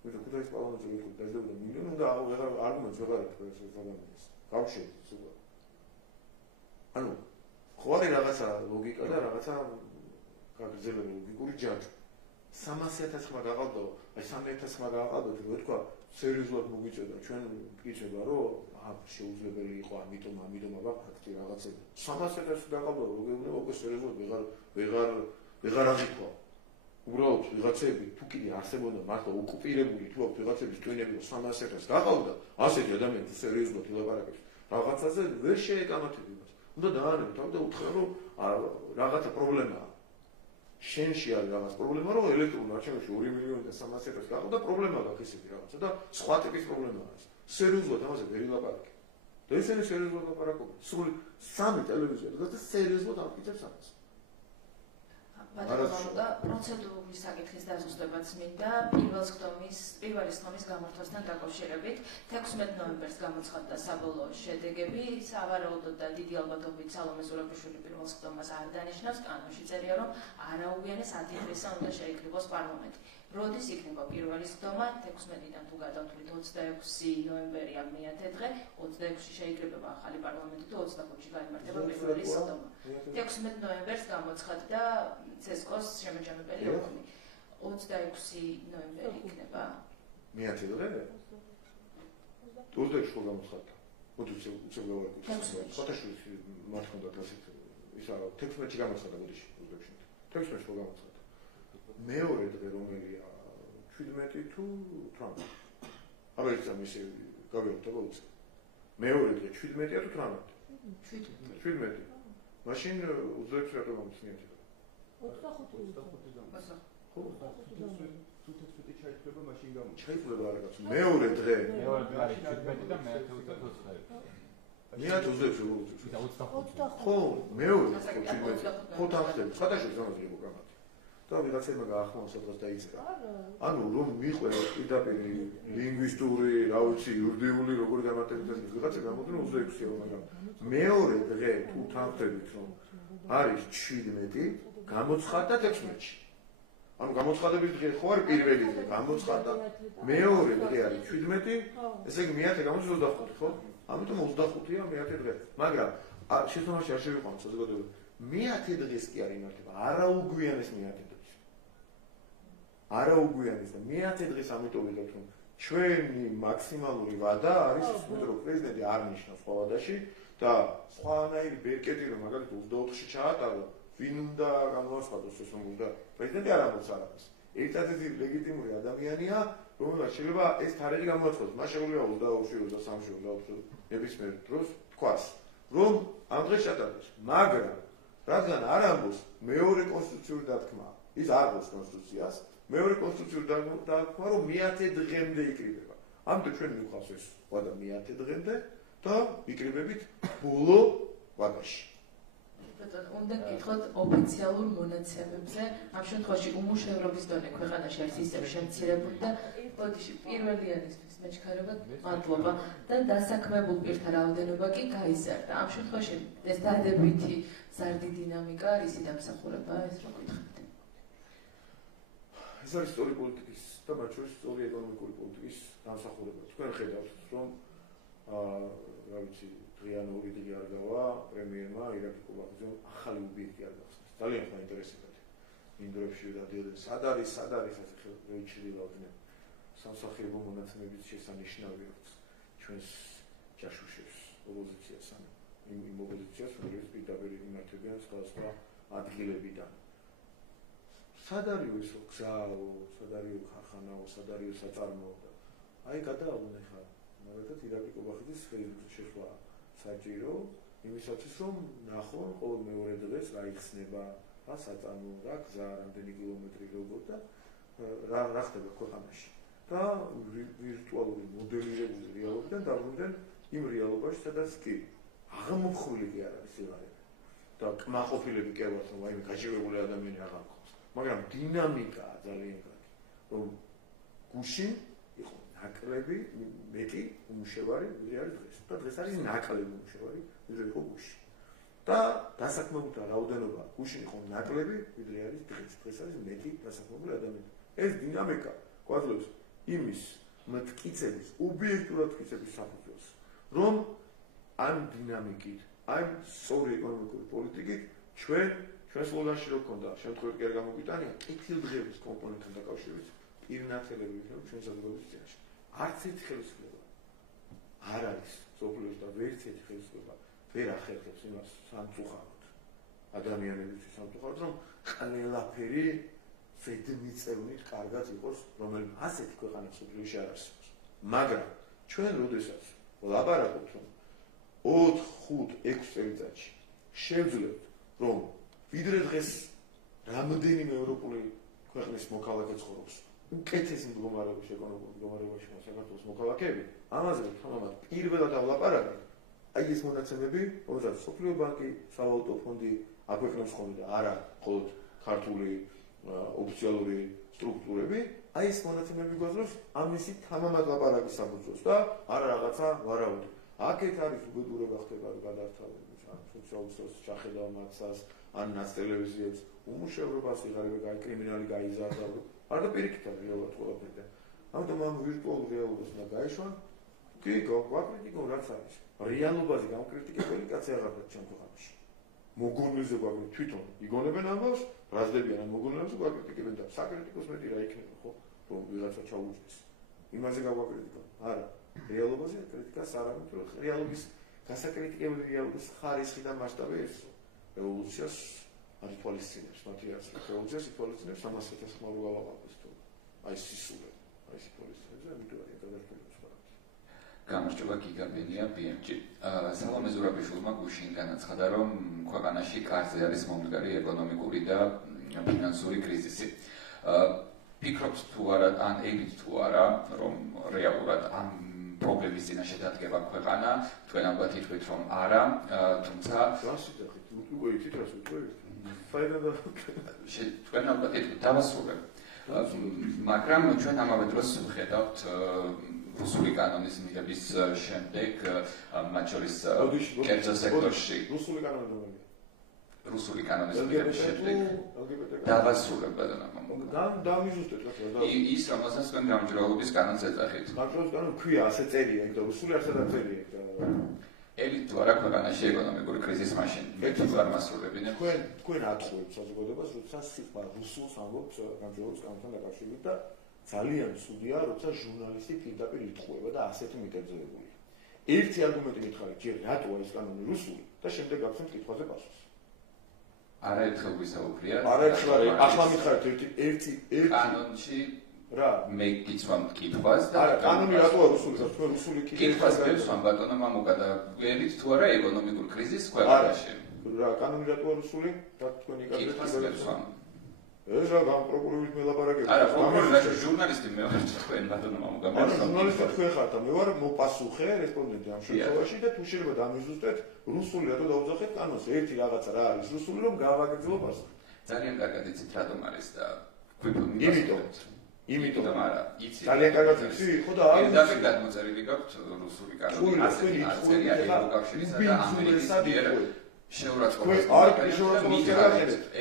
იმიტომ ქუთაისის პარლამენტში დაждდებოდა მილიონი და არგუმენტს ვეღარ ეთქვა ეს ადამიანს. გავშევით უბრალოდ. ანუ ხო არის რაღაცა ლოგიკა და რაღაცა გაგრძელებული ლოგიკური ჯაჭვი. 300,000 ხმა გაყავდა, აი 300,000 ხმა გაყავდა, რო თქვა სერიოზულად მოგვიწევდა, ჩვენ მტკიცება, რომ შეუძლებელი იყო, ამიტომ აბა ფაქტი რაღაცები. 300,000 გაყავდა, როგორ უკვე სერიოზულად ვეღარ აღიქვა. უბრალოდ ვიღაცები თუ კიდე არსებობდა მართლა ოკუპირებული თუ ვიღაცების ტვინები 300,000 გაყავდა, ასეთი ადამიანები სერიოზულად ილაპარაკებს. რაღაცაზე ვერ შეეკამათებინოს. უნდა დაანებოთ და უთხრა რომ რაღაცა პრობლემაა. შენში არის რაღაც პრობლემა რომ ელექტრონულ არჩევნებში 2 მილიონი და 300,000 გაყავდა პრობლემა გაქვს ესეთი რაღაცა და სხვა ტიპის პრობლემაა ეს. სერიოზულად ამაზე ვერ ილაპარაკე. და ისინი სერიოზულად ლაპარაკობენ. სულ 3 ტელევიზია და სერიოზულად ამტკიცებს ამას. და პროცედურული საკითხის დაზუსტებაც მინდა პირველი სხდომის გამართვასთან დაკავშირებით 16 ნოემბერს გამოცხადდა საბოლოო შედეგები სავარაუდოდ და დიდი ალბათობით სალომე ზურაბიშვილი პირველ სხდომას არ დანიშნავს კანონში წერია რომ არაუვიანეს 10 დღისა უნდა შეიკრიბოს პარლამენტი როდის იქნება პირველი სხდომა 16-დან თუ გადავთვლით 26 ნოემბერია მეათე დღე 26-ში შეიკრიბება ახალი პარლამენტი და 25-ში გაიმართება პირველი სხდომა 16 ნოემბერს გამოცხადდა CESCO-ს შემაჯამებელი ოქნი 26 ნოემბერი იქნება მეათე დღე? 26-ში გამოცხადდა. მოდი უცებ გავარკვევთ. ფოტოშოპში მათ ჰქონდათ ასეთ ისა 16-ში გამოცხადდა ბოდიში 26-ში. 16-ში გამოცხადდა. მეორე დღე რომელია 17 თუ 18. აბა ეს ამისი გავიერთება უცებ. მეორე დღე 17-ია თუ 18? 17. მაშინ 26-ში რატომ გამოსნიათ? 25-დან. ხო, თუთეცვეტი ჩაითვლება მაშინ გამოჩნდა. ჩაითვლება რაღაც მეორე დღე. მეორე დღე არის 17 და მე-10 უწევს. მე-10 უწევს რევოლუციას. და 25. ხო, მეორე 17. ხო თანხდები. საერთოდ ზოგადად იყო გრამატი. და ვიღაცებმა გაახმოვა სადღაც დაიწერა. ანუ რომ მიყვება პირდაპირ ლინგვისტური, რა ვიცი, იურიდიული როგორი დამატებითაც ვიღაცა გამოდინა 26-ია, მაგრამ მეორე დღე თუ თანხდებით რომ არის 17, გამოცხადდა 16-ში. ანუ გამოცხადების დღე ხო არის პირველი დღე, გამოცხადდა მეორე დღე არის 17, ესე იგი მე-10 გამოდის 25, ხო? ამიტომ 25-ია მე-10 დღე. მაგრამ შესაბამისად არ შევიყვანოთ საზოგადოება. მე-10 დღეს კი არ იმართება, არაუგვიანეს მე-10 დღეს. არაუგვიანეს და მე-10 დღეს ამიტომ ვიღებთ რომ ჩვენი მაქსიმალური ვადა არის, იმიტომ რომ პრეზიდენტი არ ნიშნავს ყავადაში და სხვანაირი ბერკეტი რომ მაგალითად 24-ში ჩაატარო, ვინ უნდა გამოაცხადოს ეს რომ უნდა პრეზიდენტი არ ამბობს არაფერს. ერთადერთი ლეგიტიმური ადამიანია, რომელსაც შეიძლება ეს თარიღი გამოაცხადოს. მას შეუძლია 22-ში, 23-ში, 24-ში ნებისმიერ დროს თქვას, რომ ამ დღეს ჩატარდეს. მაგრამ რადგან არ ამბობს მეორე კონსტიტუციური დათქმა, ის არ ამბობს კონსტიტუციას, მეორე კონსტიტუციური დათქმა, რომ მე-10 დღემდე იკრიბება. ამიტომ ჩვენ მივყავს ეს ვადა მე-10 დღემდე და ვიკრიბებით ბოლო ვადაში. უნდა გითხოთ ოფიციალურ მონაცემებზე, ამ შემთხვევაში უმუშევრობის დონე ქვეყანაში არის ისევ შემცირებული და ბოდიში პირველიანისთვის მეჩქარებად მადლობა და დასაქმებულ პირთა რაოდენობა კი გაიზარდა. ამ შემთხვევაში ეს დადებითი ზარდი დინამიკა არის დამსახურება, ეს რა გითხარით? ეს არის სწორი პოლიტიკის და მათ შორის სწორი ეკონომიკური პოლიტიკის დამსახურება. თქვენ ხედავთ, რომ რა ვიცი, დღიანური დილი არ გავა პრემიერმა ირაკლი კობახიძემ ახალი ობიექტი არ გახსნეს. ძალიან დაინტერესებათ. იმ დროებში დადიოდნენ, სად არის ასე რეიჩილავდნენ. სამსახიობო მონაცემების შესანიშნავი აქვს ჩვენს ჯაშუშებს, ოპოზიციას, იმ ოპოზიციას, რომელიც პირდაპირ იმართებიან სხვადასხვა ადგილებიდან. სად არის ეს გზაო, სად არის ხარხანაო, სად არის საწარმოო და აი გადაავნე ხა მაგალითად ირაკლი კობახიძის ფეისბუქში შეხვა საჭირო იმისათვის რომ ნახონ ყოველ მეორე დღეს რა იხსნება, რა საწარმოო, რა გზა, რამდენი კილომეტრი როგორ და რა ხდება ქვეყანაში. და ვირტუალური მოდელირებული რეალობიდან დაბრუნდნენ იმ რეალობაში, სადაც კი აღმოფხვრილი კი არ არის სიღარიბე. და კმაყოფილები კი არ ვართ, რომ აი გაჭირებული ადამიანი აღარ გქონს. მაგრამ დინამიკაა ძალიან კარგი, რომ გუშინ იყო ნაკლები, მეტი უმუშევარი, ვიდრე არის დღეს. და დღეს არის ნაკლები უმუშევარი, ვიდრე იყო გუშინ. და დასაქმებულთა რაოდენობა გუშინ იყო ნაკლები, ვიდრე არის დღეს. დღეს არის მეტი დასაქმებული ადამიანი. ეს დინამიკა გვაძლევს იმის მტკიცების, ობიექტურად მტკიცების საფუძველს, რომ ამ დინამიკით, ამ სწორი ეკონომიკური პოლიტიკით ჩვენ სლოგანში რო გქონდა, შემთხვევით კი არ გამოგვიტანია, კეთილდღეობის კომპონენტთან დაკავშირებით პირნათელები ვიქნებით ჩვენ საზოგადოების წინაშე. არც ერთი ხელისუფლება არ არის სოფლიოში და ვერც ერთი ხელისუფლება ვერ ახერხებს იმას სამწუხაროდ ადამიანებისთვის სამწუხაროდ, რომ ყველაფერი ზედმიწევნით კარგად იყოს, რომელიც ასეთი ქვეყანა სოფლიოში არ არსებობს. მაგრამ ჩვენ როდესაც ვლაპარაკობთ, რომ 4-5-6 წელიწადში შევძლებთ, რომ ვიდრე დღეს რამდენიმე ევროპული ქვეყნის მოქალაქე ცხოვრობს უკეთესი მდგომარეობაში, ეკონომიკურ მდგომარეობაში საქართველოს მოქალაქეები, ამაზე თამამად პირველად ვლაპარაკებთ. აი ეს მონაცემები, რომელსაც სოფლიო ბანკი, სავალუტო ფონდი აქვეყნებს ხოლმე და არა მხოლოდ ქართული ოფიციალური სტრუქტურები, აი ეს მონაცემები გვაძლევს ამისი თამამად ლაპარაკის საფუძველს და არა რაღაცა ვარაუდი. აქეთ არის უბედურება ხდება გადართავები, სოციალისტებს ჩახედავ მათსას, ან ნაცტელევიზიებს, უმუშევრობას იღარიბება, კრიმინალი გაიზარდა. არა პირიქით არის რეალურად ყველაფერი. ამიტომ ამ ვირტუალურ რეალობას უნდა გაეშვან. კი, გვაკრიტიკონ რაც არის. რეალობაზე გამკრიტიკებელი კაცი აღარ გაქვს ჩემ ქვეყანაში. მოგონილზე გვაქვს თვითონ იგონებენ ამბავს, რაზდებიან ამ მოგონილებზე გვაკრიტიკებენ და საკრიტიკოს მეტი რა იქნება, ხო? რომ ვიღაცა ჩაუჯდეს. იმაზე გავაკრიტიკონ. არა, რეალობაზე კრიტიკას არ ამით, რომ რეალობის გასაკრიტიკებელი რეალობის ხარისხი და მასშტაბი ეს რევოლუციას არ ითვალისწინებს, მათი არც რევოლუციას ითვალისწინებს 300,000 ხმალო გავაყენებს თუ აი სისულე, აი სიტუაცია, ამიტომ არის გადარჩენილი. გამარჯობა გიგაბენია BMG. სალომე ზურაბიშვილმა გუშინ განაცხადა, რომ ქვეყანაში კარზე არის მომდგარი ეკონომიკური და ფინანსური კრიზისი. ფიქრობთ თუ არა ან ეგით თუ არა რომ რეალურად ამ პრობლემის წინაშე დადგება ქვეყანა თქვენ ალბათ იტყვით რომ არა თუმცა თქვენ ალბათ იტყვით დავასრულებ მაგრამ ჩვენ ამავე დროს ვხედავთ რუსული კანონის მიღების შემდეგ მათ შორის კერძო სექტორში რუსული კანონის მიღების შემდეგ დავასრულებ ბატონო ის რომელსაც თქვენ გამჭვირვალობის კანონს ეძახით გამჭვირვალობის კანონი ქვია ასე წერია იქ და რუსული არც არ წერია ელით თუ არა ქვეყანაში ეკონომიკური კრიზისი მაშინ თუ არ მასრულებინებ თქვენ ატყუებთ საზოგადოებას როცა სიტყვა რუსულს ამბობთ გამჭვირვალობის კანონთან დაკავშირებით და ძალიან ცუდია როცა ჟურნალისტი პირდაპირ იტყუება და ასეთ მიტერძოებულია ერთი არგუმენტი მითხარით ჯერ რატოა ეს კანონი რუსული და შემდეგ გაგცემთ კითხვაზე პასუხს არაერთხელ ვისაუბრია არაერთხელ ახლა მითხარით ერთი კანონში რა მე გიცვამ კითხვას და არა კანონი რატოა რუსული და თქვენ რუსული კითხვას გიცვამ ბატონო მამუკა და ველით თუ არა ეკონომიკურ კრიზისს ქვეყანაში რა კანონი რატოა რუსული და თქვენ კითხვას გიცვამ ეს რა გამპროკურორით მელაპარაკებთ არა პროკურორი ჟურნალისტი მე ვარ თქვენ ბატონო მამუკა არა ჟურნალისტი თქვენ ხართ და მე ვარ მოპასუხე რესპონდენტი ამ შემთხვევაში და თუ შეიძლება დამიზუსტეთ რუსული რატო დაუძახეთ კანონს ერთი რაღაცა რა არის რუსული რომ გავაგრძელო პასუხი ძალიან კარგად იცით რატომ არის და გვიფიქრობთ იმიტომ არა იცი ძალიან კარგად იცი ხო და არის პირდაპირ გადმოწერილი გაქვთ რუსული კანონი ასეთი არწერია ევროკავშირისა და ამერიკის მიერ შეურაცხყოფას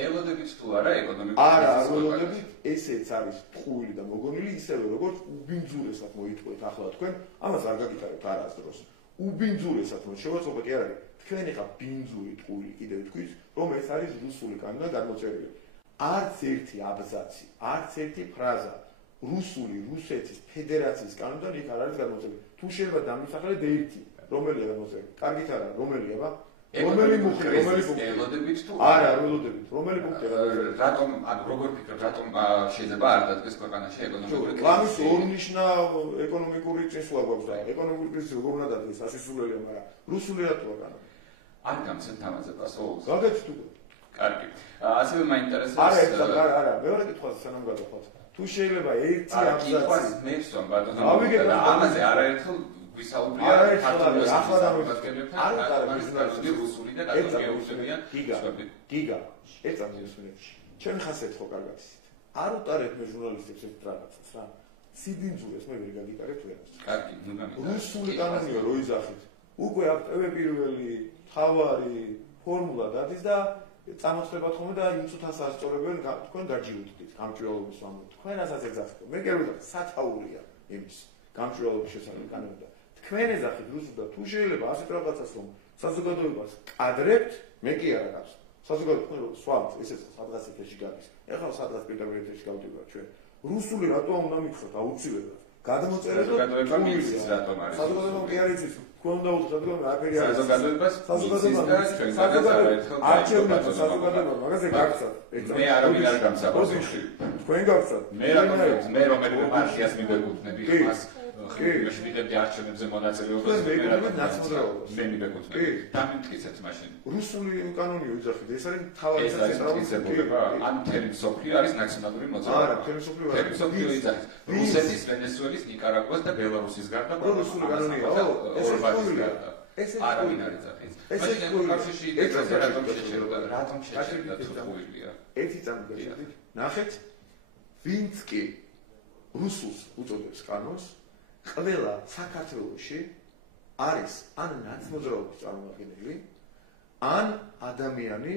ელოდებით თუ არა ეკონომიკურ არა ელოდებით ესეც არის ტყუილი და მოგონილი ისევე როგორც უბინძურესად მოიტყვეთ ახლა თქვენ ამას არ გაგიტარებთ არასდროს უბინძურესად შევაწყობე კი არ არის თქვენ ეხა ბინძური ტყუილი კიდევ თქვით რომ ეს არის რუსული კანონი გამოწერილი არც ერთი აბზაცი არც ერთი ფრაზა რუსული რუსეთის ფედერაციის კანონიდან იქ არ არის გამოწერილი თუ შეიძლება დამისახელეთ ერთი რომელია გამოწერილი კარგით არა რომელია ბა რომელი პუნქტი ელოდებით თუ არა ელოდებით რომელი პუნქტი რატომ როგორ ფიქრობ რატომ შეიძლება არ დადგეს ქვეყანაში ეკონომიკური კრიზისი ამის ორნიშნა ეკონომიკური წესვლა გვაქვს და ეკონომიკური კრიზისი როგორ უნდა დადგეს ასისულელია მაგრამ რუსული რატოა კანონი არ გამცემთ ამაზე პასუხს გაგეცთ თუ კარგი ასევე მაინტერესებს არა მეორე კითხვაზე სანამ გადავხოთ თუ შეიძლება ერთი აბზაცი მე ვსვამ ბატონო ამაზე არაერთხელ ვისაუბრია ახლა დამოუკიდებელი რუსული და კატალოგიებიან გიგა ეს ამისულებში ჩვენ ხასეთ ხო კარგად ისეთ არ უტარეთ მე ჟურნალისტებს ერთ რაღაცას რა სიბინძურეს მე ვერ გაგიტარებ ვერას კარგი ნუ გამიგე რუსული კანონია რო იზახით უკვე აქტივე პირველი თავარი ფორმულა დადის და წამოწებათ ხოლმე და იმ წუთას ასწორებენ თქვენ გაჯიუტდით გამჭვირვალობის ამბავ თქვენასაც ეძახით მე კი არ ვიტყვი სათაურია იმის გამჭვირვალობის შესახებ კანონი და თქვენ ეძახით რუსულ და თუ შეიძლება ასეთ რაღაცას რომ საზოგადოებას კადრებთ მე კი არა გავს საზოგადოება სვამთ ესეც სადღაც ეთერში გადის ეხლა სადღაც პირდაპირ ეთერში გავდივართ ჩვენ რუსული რატო უნდა მითხრათ აუცილებლად გადმოწერეთ საზოგადოება მიწის რატომ არის საზოგადოება კი არ იცის თქვენ უნდა უთხრათ რომ აფერი არის საზოგადოებას მიწის და ჩვენ გადაწერეთ არჩევნებს საზოგადოება მაგაზე გაგცათ მე არავინ არ გამსაბოს თქვენ გაგცათ მე რომელიმე პარტიას მივეკუთვნები მას მშვიდები არჩევნებზე მონაწილეობას მე მივეკუთვნები დამიმტკიცეთ მაშინ რუსული კანონია იძახით ეს არის თავარი სახელმწიფო ან მთელი მსოფლიო არის ნაციონალური მოძრაობა არა მთელი მსოფლიო იძახით რუსეთის ვენესუელის ნიკარაგუას და ბელარუსის გარდა რუსული კანონია ეს არავინ არ იძახით მაშინ ევროკავშირში იდეაზე რატომ შეჭერდა თუ ხუილია ერთი წამი ნახეთ ვინც კი რუსულს უწოდებს კანონს ყველა საქართველოში არის ან ნაცმოძრაობის წარმომადგენელი ან ადამიანი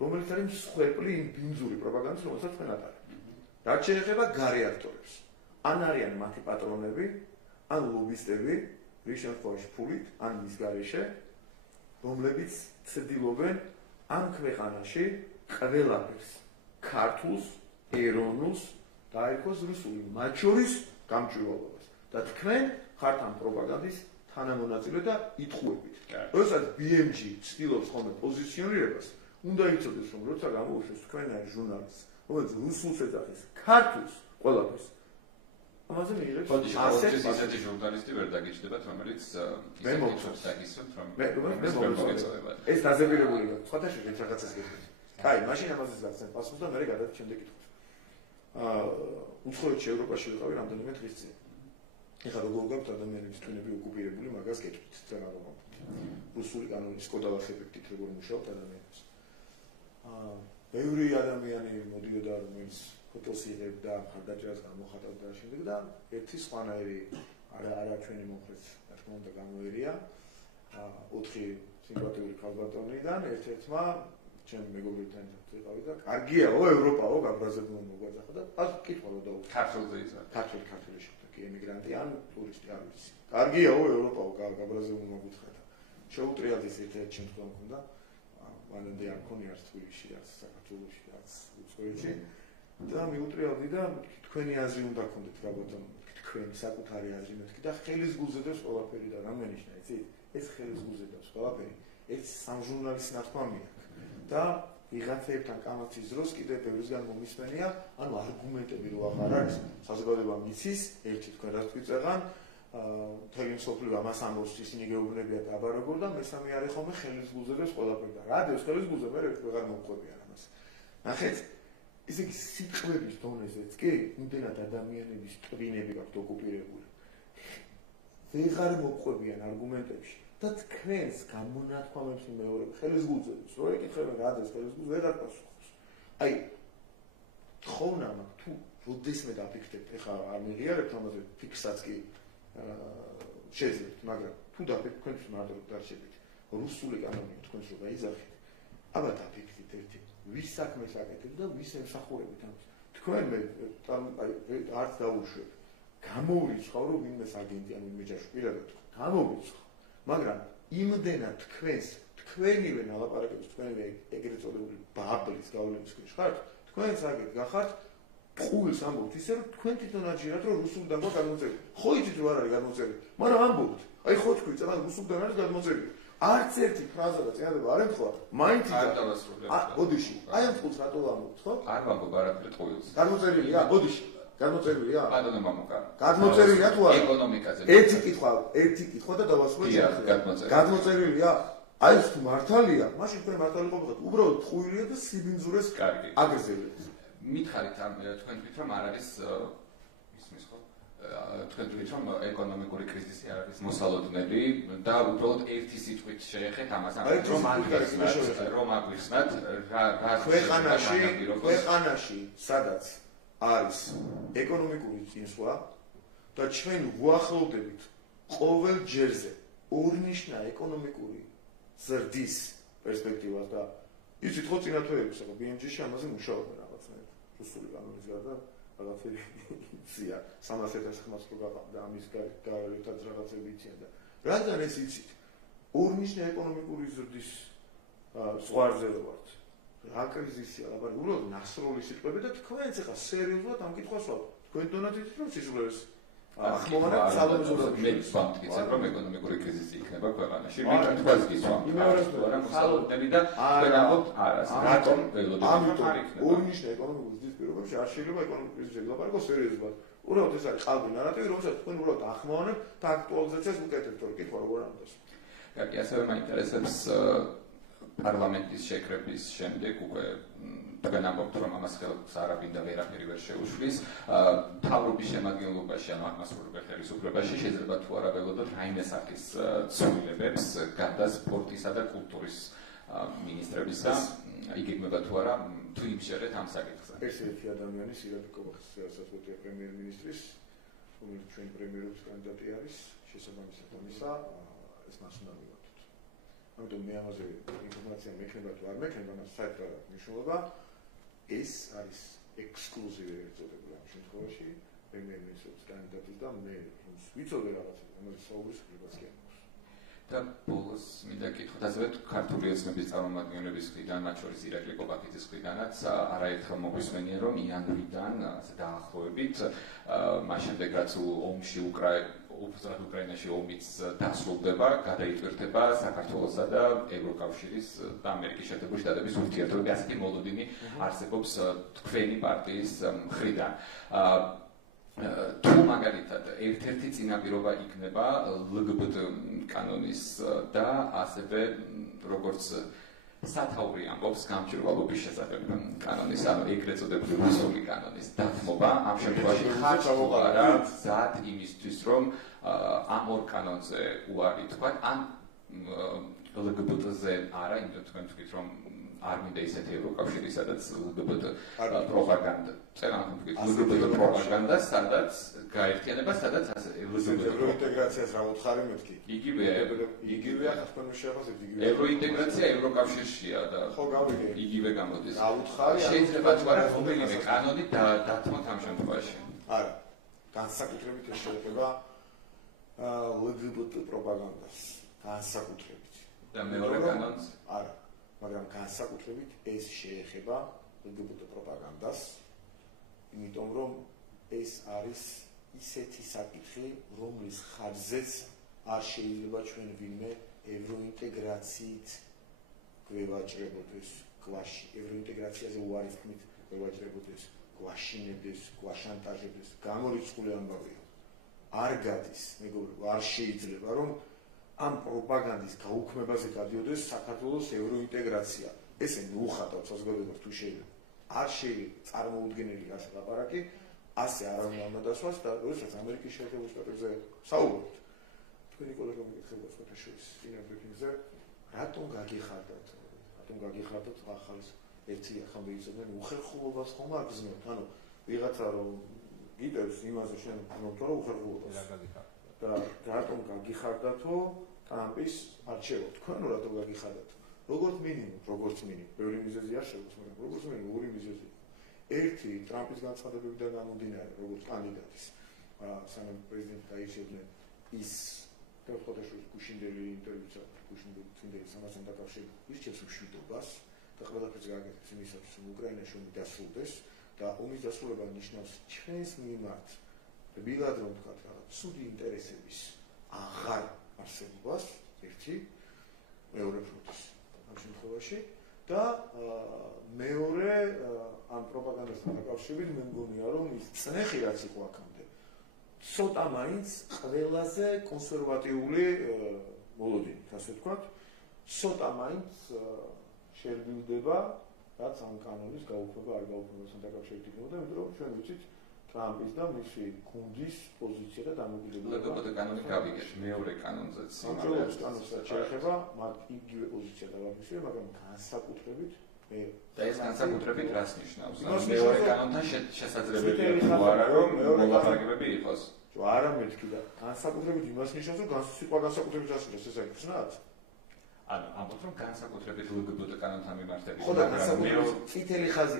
რომელიც არის მსხვერპლი იმ ბინძური პროპაგანდის რომელსაც თქვენ ატარებთ რაც შეეხება გარე აქტორებს ან არიან მათი პატრონები ან ლობისტები რის შემთხვევაში ფულით ან მის გარეშე რომლებიც ცდილობენ ამ ქვეყანაში ყველაფერს ქართულს ეროვნულს დაერქოს რუსული მათ შორის გამჭვირვალობას და თქვენ ხართ ამ პროპაგანდის თანამონაწილე და იტყუებით. როდესაც BMG ცდილობს ხოლმე პოზიციონირებას, უნდა იცოდეს რომ როცა გამოუშვეს თქვენ არის ჟურნალისტი, რომელიც რუსულს ეძახის, ქართულს, ყველაფერს. ამაზე მიიღებს ასეთი ჟურნალისტი ვერ დაგიჩნდებათ, რომელიც მე მოვწევს დაგისვათ რომ ეს დაზებირებული გაქვს. სხვათა შორის რაღაცას გეტყვით. კაი, მაშინ ამაზეც გახსენ პასუხს და მე გადავიდეთ შემდეგ კითხვას. უცხოეთში ევროპაში ვიყავი რამდენიმე დღის წინ. ეხლა როგორ გაქვთ ადამიანების თვინები ოკუპირებული, მაგას გეტყვით რა გაგონებთ. რუსული კანონის კოდალახ ეფექტით როგორ მუშაობთ ადამიანებს. ბევრი ადამიანი მოდიოდა რომელიც ფოტოს იღებდა, მხარდაჭერას გამოხატავდა და შემდეგ და ერთი სხვანაირი არა ჩვენი მომხრეც რა თქმა უნდა გამოერია. 4 სიმპათიური ქალბატონიდან ერთ-ერთმა ჩემ მეგობრებთან ვიყავი და კარგიაო ევროპაო გაბრაზებულმა მოგვაძახა და ასე კითხვა რომ დაუშვი. ქართულზე ისა. ქართული შეხვდა კი ემიგრანტი ან ტურისტი არ ვიცი. კარგიაო ევროპაო გაბრაზებულმა გითხრა და შეუტრიალდეს ერთ-ერთი შემთხვევა მქონდა. მანამდე არ მქონია არც თბილისში, არც საქართველოში, არც უცხოეთში და მიუტრიალდი და თქვენი აზრი უნდა გქონდეთ რა ბატონო, თქვენი საკუთარი აზრი მეთქი და ხელის გულზედავს ყველაფერი და რა მენიშნა იცით? ეს ხელის გულზედავს ყველაფერი. ეს სამ ჟურნალისტს ნათქვამია და ვიღაცებთან კამათის დროს კიდე ბევრისგან მომისმენია, ანუ არგუმენტები რო აღარ არის, საზოგადოება მიცის, ერთი თქვენ რა თქვიწერან, თელი მსოფლიო ამას ამბობს ისინი გეუბნებიან და აბა როგორ და მესამე არის ხოლმე ხელის გულზედავს ყველაფერი და რა დევს ხელის გულზე მე ვეღარ მომყვებიან ამას. ნახეთ, ისე იგი სიტყვების დონეზეც კი, იმდენად ადამიანების ტვინები გაქვთ ოკუპირებული. ვეღარ მომყვებიან არგუმენტებში. და თქვენს გამონათქვამებს იმეორებ ხელის გულზედებს, რო ეკითხებენ რა დევს ხელის გულზე, ვეღარ პასუხობს. აი, თხოვნა მაქვს თუ როდესმე დაფიქრდებთ, ეხლა არ მიღიარებთ ამაზე ფიქსაც კი შეძლებთ, მაგრამ თუ თქვენთვის მარტო დარჩებით, რუსული კანონია თქვენს რო გაიზარხეთ, აბა დაფიქრდით ერთი, ვის საქმეს აკეთებთ და ვის ემსახურებით ამას. თქვენ მე არც დაუშვებ. გამოვრიცხავ რომ ვინმეს აგენტი ან ვინმე ჯაშვი პირადად გამოვრიცხავ. მაგრამ იმდენად თქვენივე ნალაპარაკების თქვენივე ეგრეთ წოდებული ბაბლის გავლენის ქვეშ ხართ, თქვენც აგეთ გახართ პყუილს ამბობთ ისე რომ თქვენ თვითონ აჯერათ რომ რუსული დავა გამოწერილი. ხო იცით რომ არ არის გამოწერილი, მაგრამ ამბობთ. აი ხო თქვი წეგან რუსულიდან არის გამოწერილი. არც ერთი ფრაზა და წინადადება არ ემთხვევა, მაინც არ დავასრულებ. ოდიში, აი ამ წყულს რატო ამბობთ, ხო? არ ვამბობ არაფერ ტყუილს. გამოწერილია, ოდიში. გამოწერილია? ბატონო მამუკა. გამოწერილია თუ არა? ეკონომიკაზე. ერთი კითხვა და დავასრულებ. გამოწერილია. აი ეს თუ მართალია, მაშინ თქვენ მართალი ყოფილიყოთ. უბრალოდ ტყუილია და სიბინძურეს აგრძელებს. მითხარით ამ თქვენ თვით რომ არ არის ისმის ხო? თქვენ თვით რომ ეკონომიკური კრიზისი არ არის მოსალოდნელი და უბრალოდ ერთი სიტყვით შეეხეთ ამას. რომ აგვიხსნათ რა ქვეყანაში სადაც არის ეკონომიკური წინსვლა და ჩვენ ვუახლოვდებით ყოველ ჯერზე ორნიშნა ეკონომიკური ზრდის პერსპექტივას და იცით ხო წინა თვეებში ხო BMG-ში ამაზე მუშაობენ რაღაცნაირად რუსული კანონის გარდა რაღაცები იცია 300,000 ხმას რო გაყავდა ამის გარეთ რაღაცები იციან და რადგან ეს იცით ორნიშნა ეკონომიკური ზრდის ზღვარზე ვართ რა კრიზისია ლაპარაკი უბრალოდ ნასროლი სიტყვები და თქვენც ახლა სერიოზულად ამ კითხვას ვაკეთებთ თქვენ თვითონ იცით რომ სიზღვრეს ახმოვანა სალონზურად მე ვამტკიცებ რომ ეკონომიკური კრიზისი იქნება ქვეყანაში მე თქვენს გისვამ არა მოსალოდნელი და თქვენ ამბობთ არა რატომ ველოდებით ამიტომ ორნიშნა ეკონომიკური ზრდის პირობებში არ შეიძლება ეკონომიკური კრიზისი ლაპარაკო სერიოზულად უბრალოდ ეს არის ყალბი ნარატივი რომელსაც თქვენ უბრალოდ ახმოვანებთ და აქტუალიზაციას უკეთებთ რომ კითხვა როგორ ამბობს კარგი ასევე მაინტერესებს პარლამენტის შეკრების შემდეგ უკვე თქვენ ამბობთ რომ ამას ხელს არაბინდა ვერაფერი ვერ შეუშლის მთავრობის შემადგენლობაში ან აღმასრულებელ ხელისუფლებაში შეიძლება თუ არა ველოდოთ რაიმე სახის ცვლილებებს გარდა სპორტისა და კულტურის მინისტრების და იგეგმება თუ არა თუ იმშერეთ ამ საკითხზე ეს ერთი ადამიანი სირაპიკოვას სასწავლო პრემიერ-მინისტრის რომელიც ჩვენ პრემიერობის კანდიდატი არის შესაბამისად ამისა ეს მას უნდა მივაკეთოთ ამიტომ მე ამაზე ინფორმაცია მექნება თუ არ მექნება მას საერთოდ არ აქვს მნიშვნელობა ეს არის ექსკლუზივი ეწოდება ამ შემთხვევაში პრემიერ-მინისტრის კანდიდატის და მე ვიცოდე რაღაცა ამაზე საუბრისას კი აქვს და ბოლოს მინდა გითხოთ ასევე ქართული ოცნების წარმომადგენლების მხრიდან მათ შორის ირაკლი კობაქიძის მხრიდანაც არაერთხელ მოგვისმენია რომ იანვრიდან ასე დაახლოებით მას შემდეგ რაც ომში უკრაინაში ომიც დასრულდება, გადაიტვირთება საქართველოსა და ევროკავშირის და ამერიკის შეერთებული შტატების ურთიერთობები, ასეთი მოლოდინი არსებობს თქვენი პარტიის მხრიდან. თუ მაგალითად ერთ-ერთი წინაპირობა იქნება LGBT კანონის და ასევე როგორც სათაური ამბობს გამჭვირვალობის შესახებ კანონის, ანუ ეგრეთ წოდებული რუსული კანონის დათმობა ამ შემთხვევაში ხარჯვა არა გზად იმისთვის, რომ ამ ორ კანონზე უარი თქვა, ან LGBT-ზე არა, იმიტომ თქვენ თქვით, რომ არ მინდა ისეთი ევროკავშირი, სადაც LGBT პროპაგანდა, LGBT პროპაგანდა, სადაც გაერთიანება, სადაც ევროინტეგრაციას რა უთხარი მეთქი. იგივეა თქვენ შეეხოსეთ იგივე. ევროინტეგრაცია ევროკავშირშია და ხო გავიგე. იგივე გამოდის. რა უთხარი შეიძლება თქვა რომელიმე კანონი დათმოთ ამ შემთხვევაში. არა. განსაკუთრებით ეს შეეხება LGBT პროპაგანდას. განსაკუთრებით. და მეორე კანონს? არა. მაგრამ განსაკუთრებით ეს შეეხება LGBT პროპაგანდას, იმიტომ რომ ეს არის ისეთი საკითხი, რომლის ხარჯზეც არ შეიძლება ჩვენ ვინმე ევროინტეგრაციით გვევაჭრებოდეს, ევროინტეგრაციაზე უარის თქმით გვევაჭრებოდეს, გვაშინებდეს, გვაშანტაჟებდეს, გამორიცხული ამბავია. არ გადის, მეგობრებო, არ შეიძლება რომ ამ პროპაგანდის გაუქმებაზე გადიოდეს საქართველოს ევროინტეგრაცია. ესე მიუხატავთ საზოგადოებას თუ შეიძლება. არ შეიძლება წარმოუდგენელი ასე ლაპარაკი, ასე არავინ არ უნდა დასვას და როდესაც ამერიკის შეერთებულ შტატებზე საუბრობთ. თქვენი კოლეგა მეკითხება ფოტოშოპის ინტერვიუზე, რატომ გაგიხარდათ ახალ ერთი ახალი იცოდნენ უხერხულობას ხომ არ გზნობთ? ანუ ვიღაცა რომ გიტევს იმაზე შენ გზნობთ რომ უხერხულობას. და რატომ გაგიხარდათო ტრამპის არჩევა? თქვენ რატომ გაგიხარდათ? როგორც მინიმუმ, ბევრი მიზეზი არ შეგვიძლია, მაგრამ როგორც მინიმუმ ორი მიზეზი. ერთი ტრამპის განცხადებებიდან გამომდინარე, როგორც კანდიდატის, სანამ პრეზიდენტი დაირჩევდნენ, ის ფოტოშოპის გუშინდელი ინტერვიუცა, გუშინდელი სამასთან დაკავშირებით ირჩევს მშვიდობას და ყველაფერს გააკეთებს იმისათვის, რომ უკრაინაში ომი დასრულდეს და ომის დასრულება ნიშნავს ჩვენს მიმართ რბილად რომ ვთქვათ, რაღაც ცუდი ინტერესების აღარ არსებობას, ერთი, მეორე ფრონტის ამ შემთხვევაში და მეორე ამ პროპაგანდასთან დაკავშირებით მე მგონია რომ ის წნეხი რაც იყო აქამდე ცოტა მაინც ყველაზე კონსერვატიული მოლოდინით, ასე ვთქვათ, ცოტა მაინც შერბილდება რაც ამ კანონის გაუქმება არ გაუქმებასთან დაკავშირებით იქნებოდა, იმიტომ რომ ჩვენ ვიცით ტრამპის და მისი გუნდის პოზიცია და დამოკიდებულება. LGBT კანონი გავიგეთ, მეორე კანონზეც სიმართლეა კანონსაც შეეხება, მათ იგივე პოზიცია დავაფიქსირე, მაგრამ განსაკუთრებით და ეს განსაკუთრებით რას ნიშნავს? მეორე კანონთან შესაძლებელი არა რომ მოლაპარაკებები იყოს. არა მეთქი და განსაკუთრებით იმას ნიშნავს, რომ სიტყვა განსაკუთრებით რას ნიშნავს, ესე იქნათ? ანუ ამბობთ რომ განსაკუთრებით LGBT კანონთან მიმართებით. ხო და განსაკუთრებით წითელი ხაზი.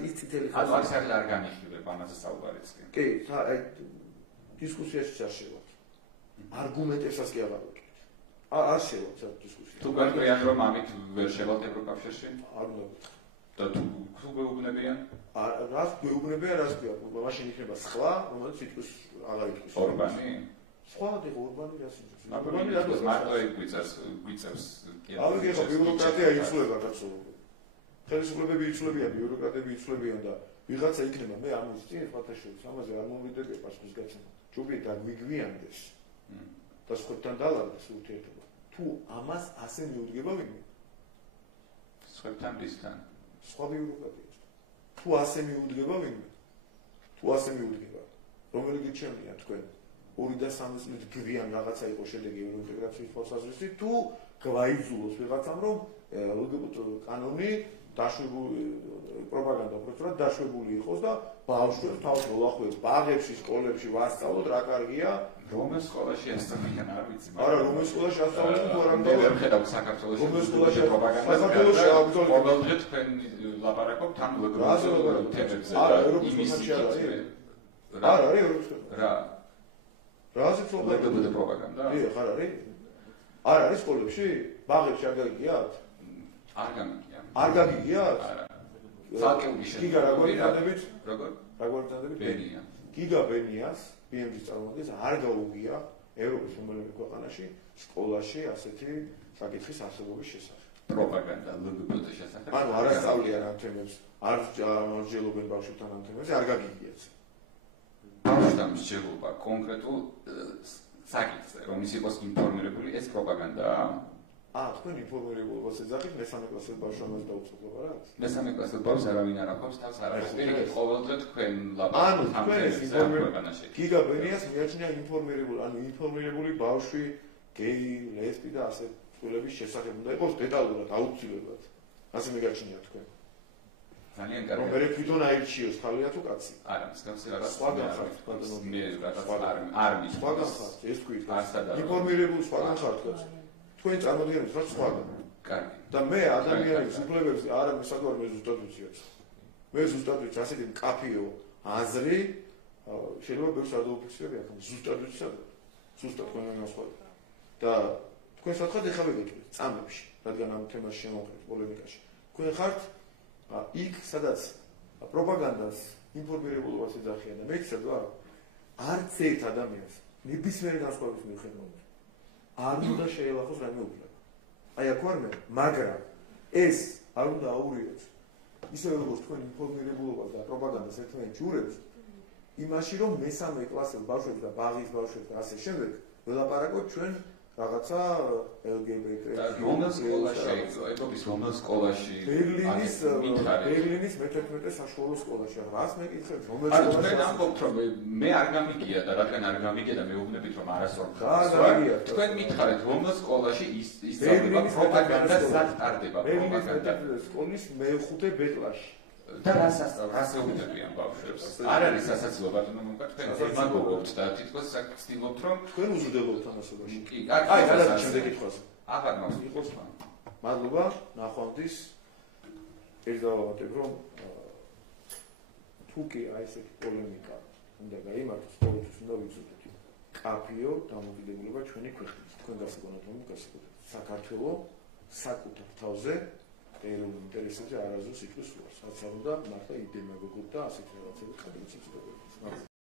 ანუ აქ საერთოდ არ განიხილება ამაზე საუბარიც კი. კი, აი დისკუსიაში ჩარშევათ. არგუმენტებსაც კი აღარ ვაკეთებ. არ შევათ ეს დისკუსია. თუ გვეტყვიან რომ ამით ვერ შევალთ ევროკავშირში? არ უნდა გითხრათ. და თუ გვეუბნებიან? რას გვეუბნებიან, რას ქვია? მაშინ იქნება სხვა, რომელიც თვითონ აღარ იტყვის. ორბანი? სხვა იყო ორბანი რას იწევს? ორბანი რას მარტო გვიწევს ავიღე ხო ბიუროკრატია იცვლება კაცო. ხელისუფლებები იცვლებიან, ბიუროკრატები იცვლებიან და ვიღაცა იქნება მე ამის წინ ფათაშოვის ამაზე არ მომვიდებია პასუხის გაცემა. ჯობია დაგვიგვიანდეს. და სხვებთან დალაგდეს ურთიერთობა. თუ ამას ასე მიუდგება ვინმე? სხვებთან ვისთან? სხვა ბიუროკრატია. თუ ასე მიუდგება ვინმე? თუ ასე მიუდგება. რომელი გიჩვენია თქვენ? 2 და 3 წლით გვიან რაღაცა იყო შედეგი ევროინტეგრაციის თვალსაზრისით თუ გვაიძულოს ვიღაცამ რომ LGBT კანონი დაშვებული პროპაგანდა უბრალოდ დაშვებული იყოს და ბავშვებს თავს ოლახუებს ბაღებში, სკოლებში ვასწავლოთ რა კარგია რომელ სკოლაში ასწავლიან არ ვიცი. არა, რომელ სკოლაში ასწავლიან თუ არ ამბობ. ვერ ხედავ საქართველოში რომელ სკოლაში პროპაგანდას. საქართველოში აბსოლუტურად ყოველდღე თქვენ ლაპარაკობთ ამ LGBT თემებზე და იმის არა, არის ევროპის რა რაზე ცოტა LGBT პროპაგანდა? დიახ, არ არის? არ არის სკოლებში? ბაღებში არ გაგიგიათ? არ გამიგია. არ გაგიგიათ? არა. ცალკეული კი როგორი დადებით? როგორ? როგორი დადებით? ბენია. გიგა ბენიას BMG-ს წარმოადგენს არ გაუგია ევროპის რომელიმე ქვეყანაში სკოლაში ასეთი საკითხის არსებობის შესახებ. პროპაგანდა LGBT შესახებ. ანუ არ ასწავლიან ამ თემებს, არ მსჯელობენ ბავშვებთან ამ თემებზე, არ გაგიგიათ. ბავშვთა მსჯელობა კონკრეტულ საკითხზე, რომ ის იყოს ინფორმირებული, ეს პროპაგანდაა. თქვენ ინფორმირებულობას ეძახით მესამე კლასის ბავშვს ამას დაუწყებლობა რა არის? მესამე კლასის ბავშვს არავინ არ ახლავს თავს არ არის. პირიქით ყოველდღე თქვენ ანუ თქვენ ეს ინფორმირებული გიგაბენიას მიაჩნია ინფორმირებული, ანუ ინფორმირებული ბავშვი, გეი, ლესბი და ასე წყვილების შესახებ უნდა იყოს დეტალურად, აუცილებლად. ასე მიგაჩნია თქვენ. ძალიან კარგი. რომ მე თვითონ აირჩიოს ხალია თუ კაცი? არა, მსგავსი რაღაც სხვაგან ხართ, ბატონო. მე რაღაც არ მის. სხვაგან ხართ, ეს თქვით. არცად არა. ინფორმირებული სხვაგან ხართ, კაცი. თქვენ წარმოდგენთ რა სხვაგან. კარგი. და მე ადამიანის უფლებებს არ მისაგვარ მე ზუსტად ვიციოთ. მე ზუსტად ვიცი ასეთი მკაფიო აზრი შეიძლება ბევრს არ დაუფიქსირები ახლა ზუსტად ვიცი სადღაც. ზუსტად თქვენ განსხვავებით. და თქვენ სათხად ეხლა ვიგეკეთ წამებში, რადგან ამ თემას შემოვყრით პოლემიკაში. თქვენ ხართ იქ სადაც პროპაგანდას ინფორმირებულობას ეძახიან და მეცად ვარ არც ერთ ადამიანს ნებისმიერი განსხვავების მიხედვით არ უნდა შეელახოს რაიმე უფლება. აი აქ ვარ მე, მაგრამ ეს არ უნდა აურიოს ისე როგორც თქვენ ინფორმირებულობას და პროპაგანდას ერთმანეთში ურევს იმაში რომ მესამე კლასის ბავშვებს და ბაღის ბავშვებს და ასე შემდეგ ველაპარაკოთ ჩვენ რაღაცა LGBT რომელ სკოლაში ევროპის რომელ სკოლაში ბერლინის მე-11 საშუალო სკოლაში რას მეკითხებს რომელ სკოლაში თქვენ ამბობთ რომ მე არ გამიგია და რადგან არ გამიგია და მეუბნებით რომ არასდროს თქვენ მითხარით რომელ სკოლაში ისწავლება პროპაგანდა სად ტარდება პროპაგანდა სკოლის მე-5 ბ-კლასში და რას ეუბნებიან ბავშვებს არ არის სასაცილო ბატონო მომკა თქვენ ემაგოგობთ და თითქოს ცდილობთ რომ თქვენ უზრდებოდთ ამასობაში კი აი გადადი შემდეგ კითხვას აღარ მაქვს იყოს მადლობა ნახვამდის ერთ დავამატებ რომ თუ კი აი ესეთი პოლემიკა უნდა გაიმართოს ყოველთვის უნდა ვიცოდეთ კაფიო დამოკიდებულება ჩვენი ქვეყნის თქვენ გასაგონოთ რომ გასაგონოთ საქართველოს საკუთარ თავზე ეროვნულ ინტერესებზე არაზუსტ იწვევს სულს, რაც არ უნდა მართლა იდემაგოგობ და ასეთ რაღაცები ხადრიცებს.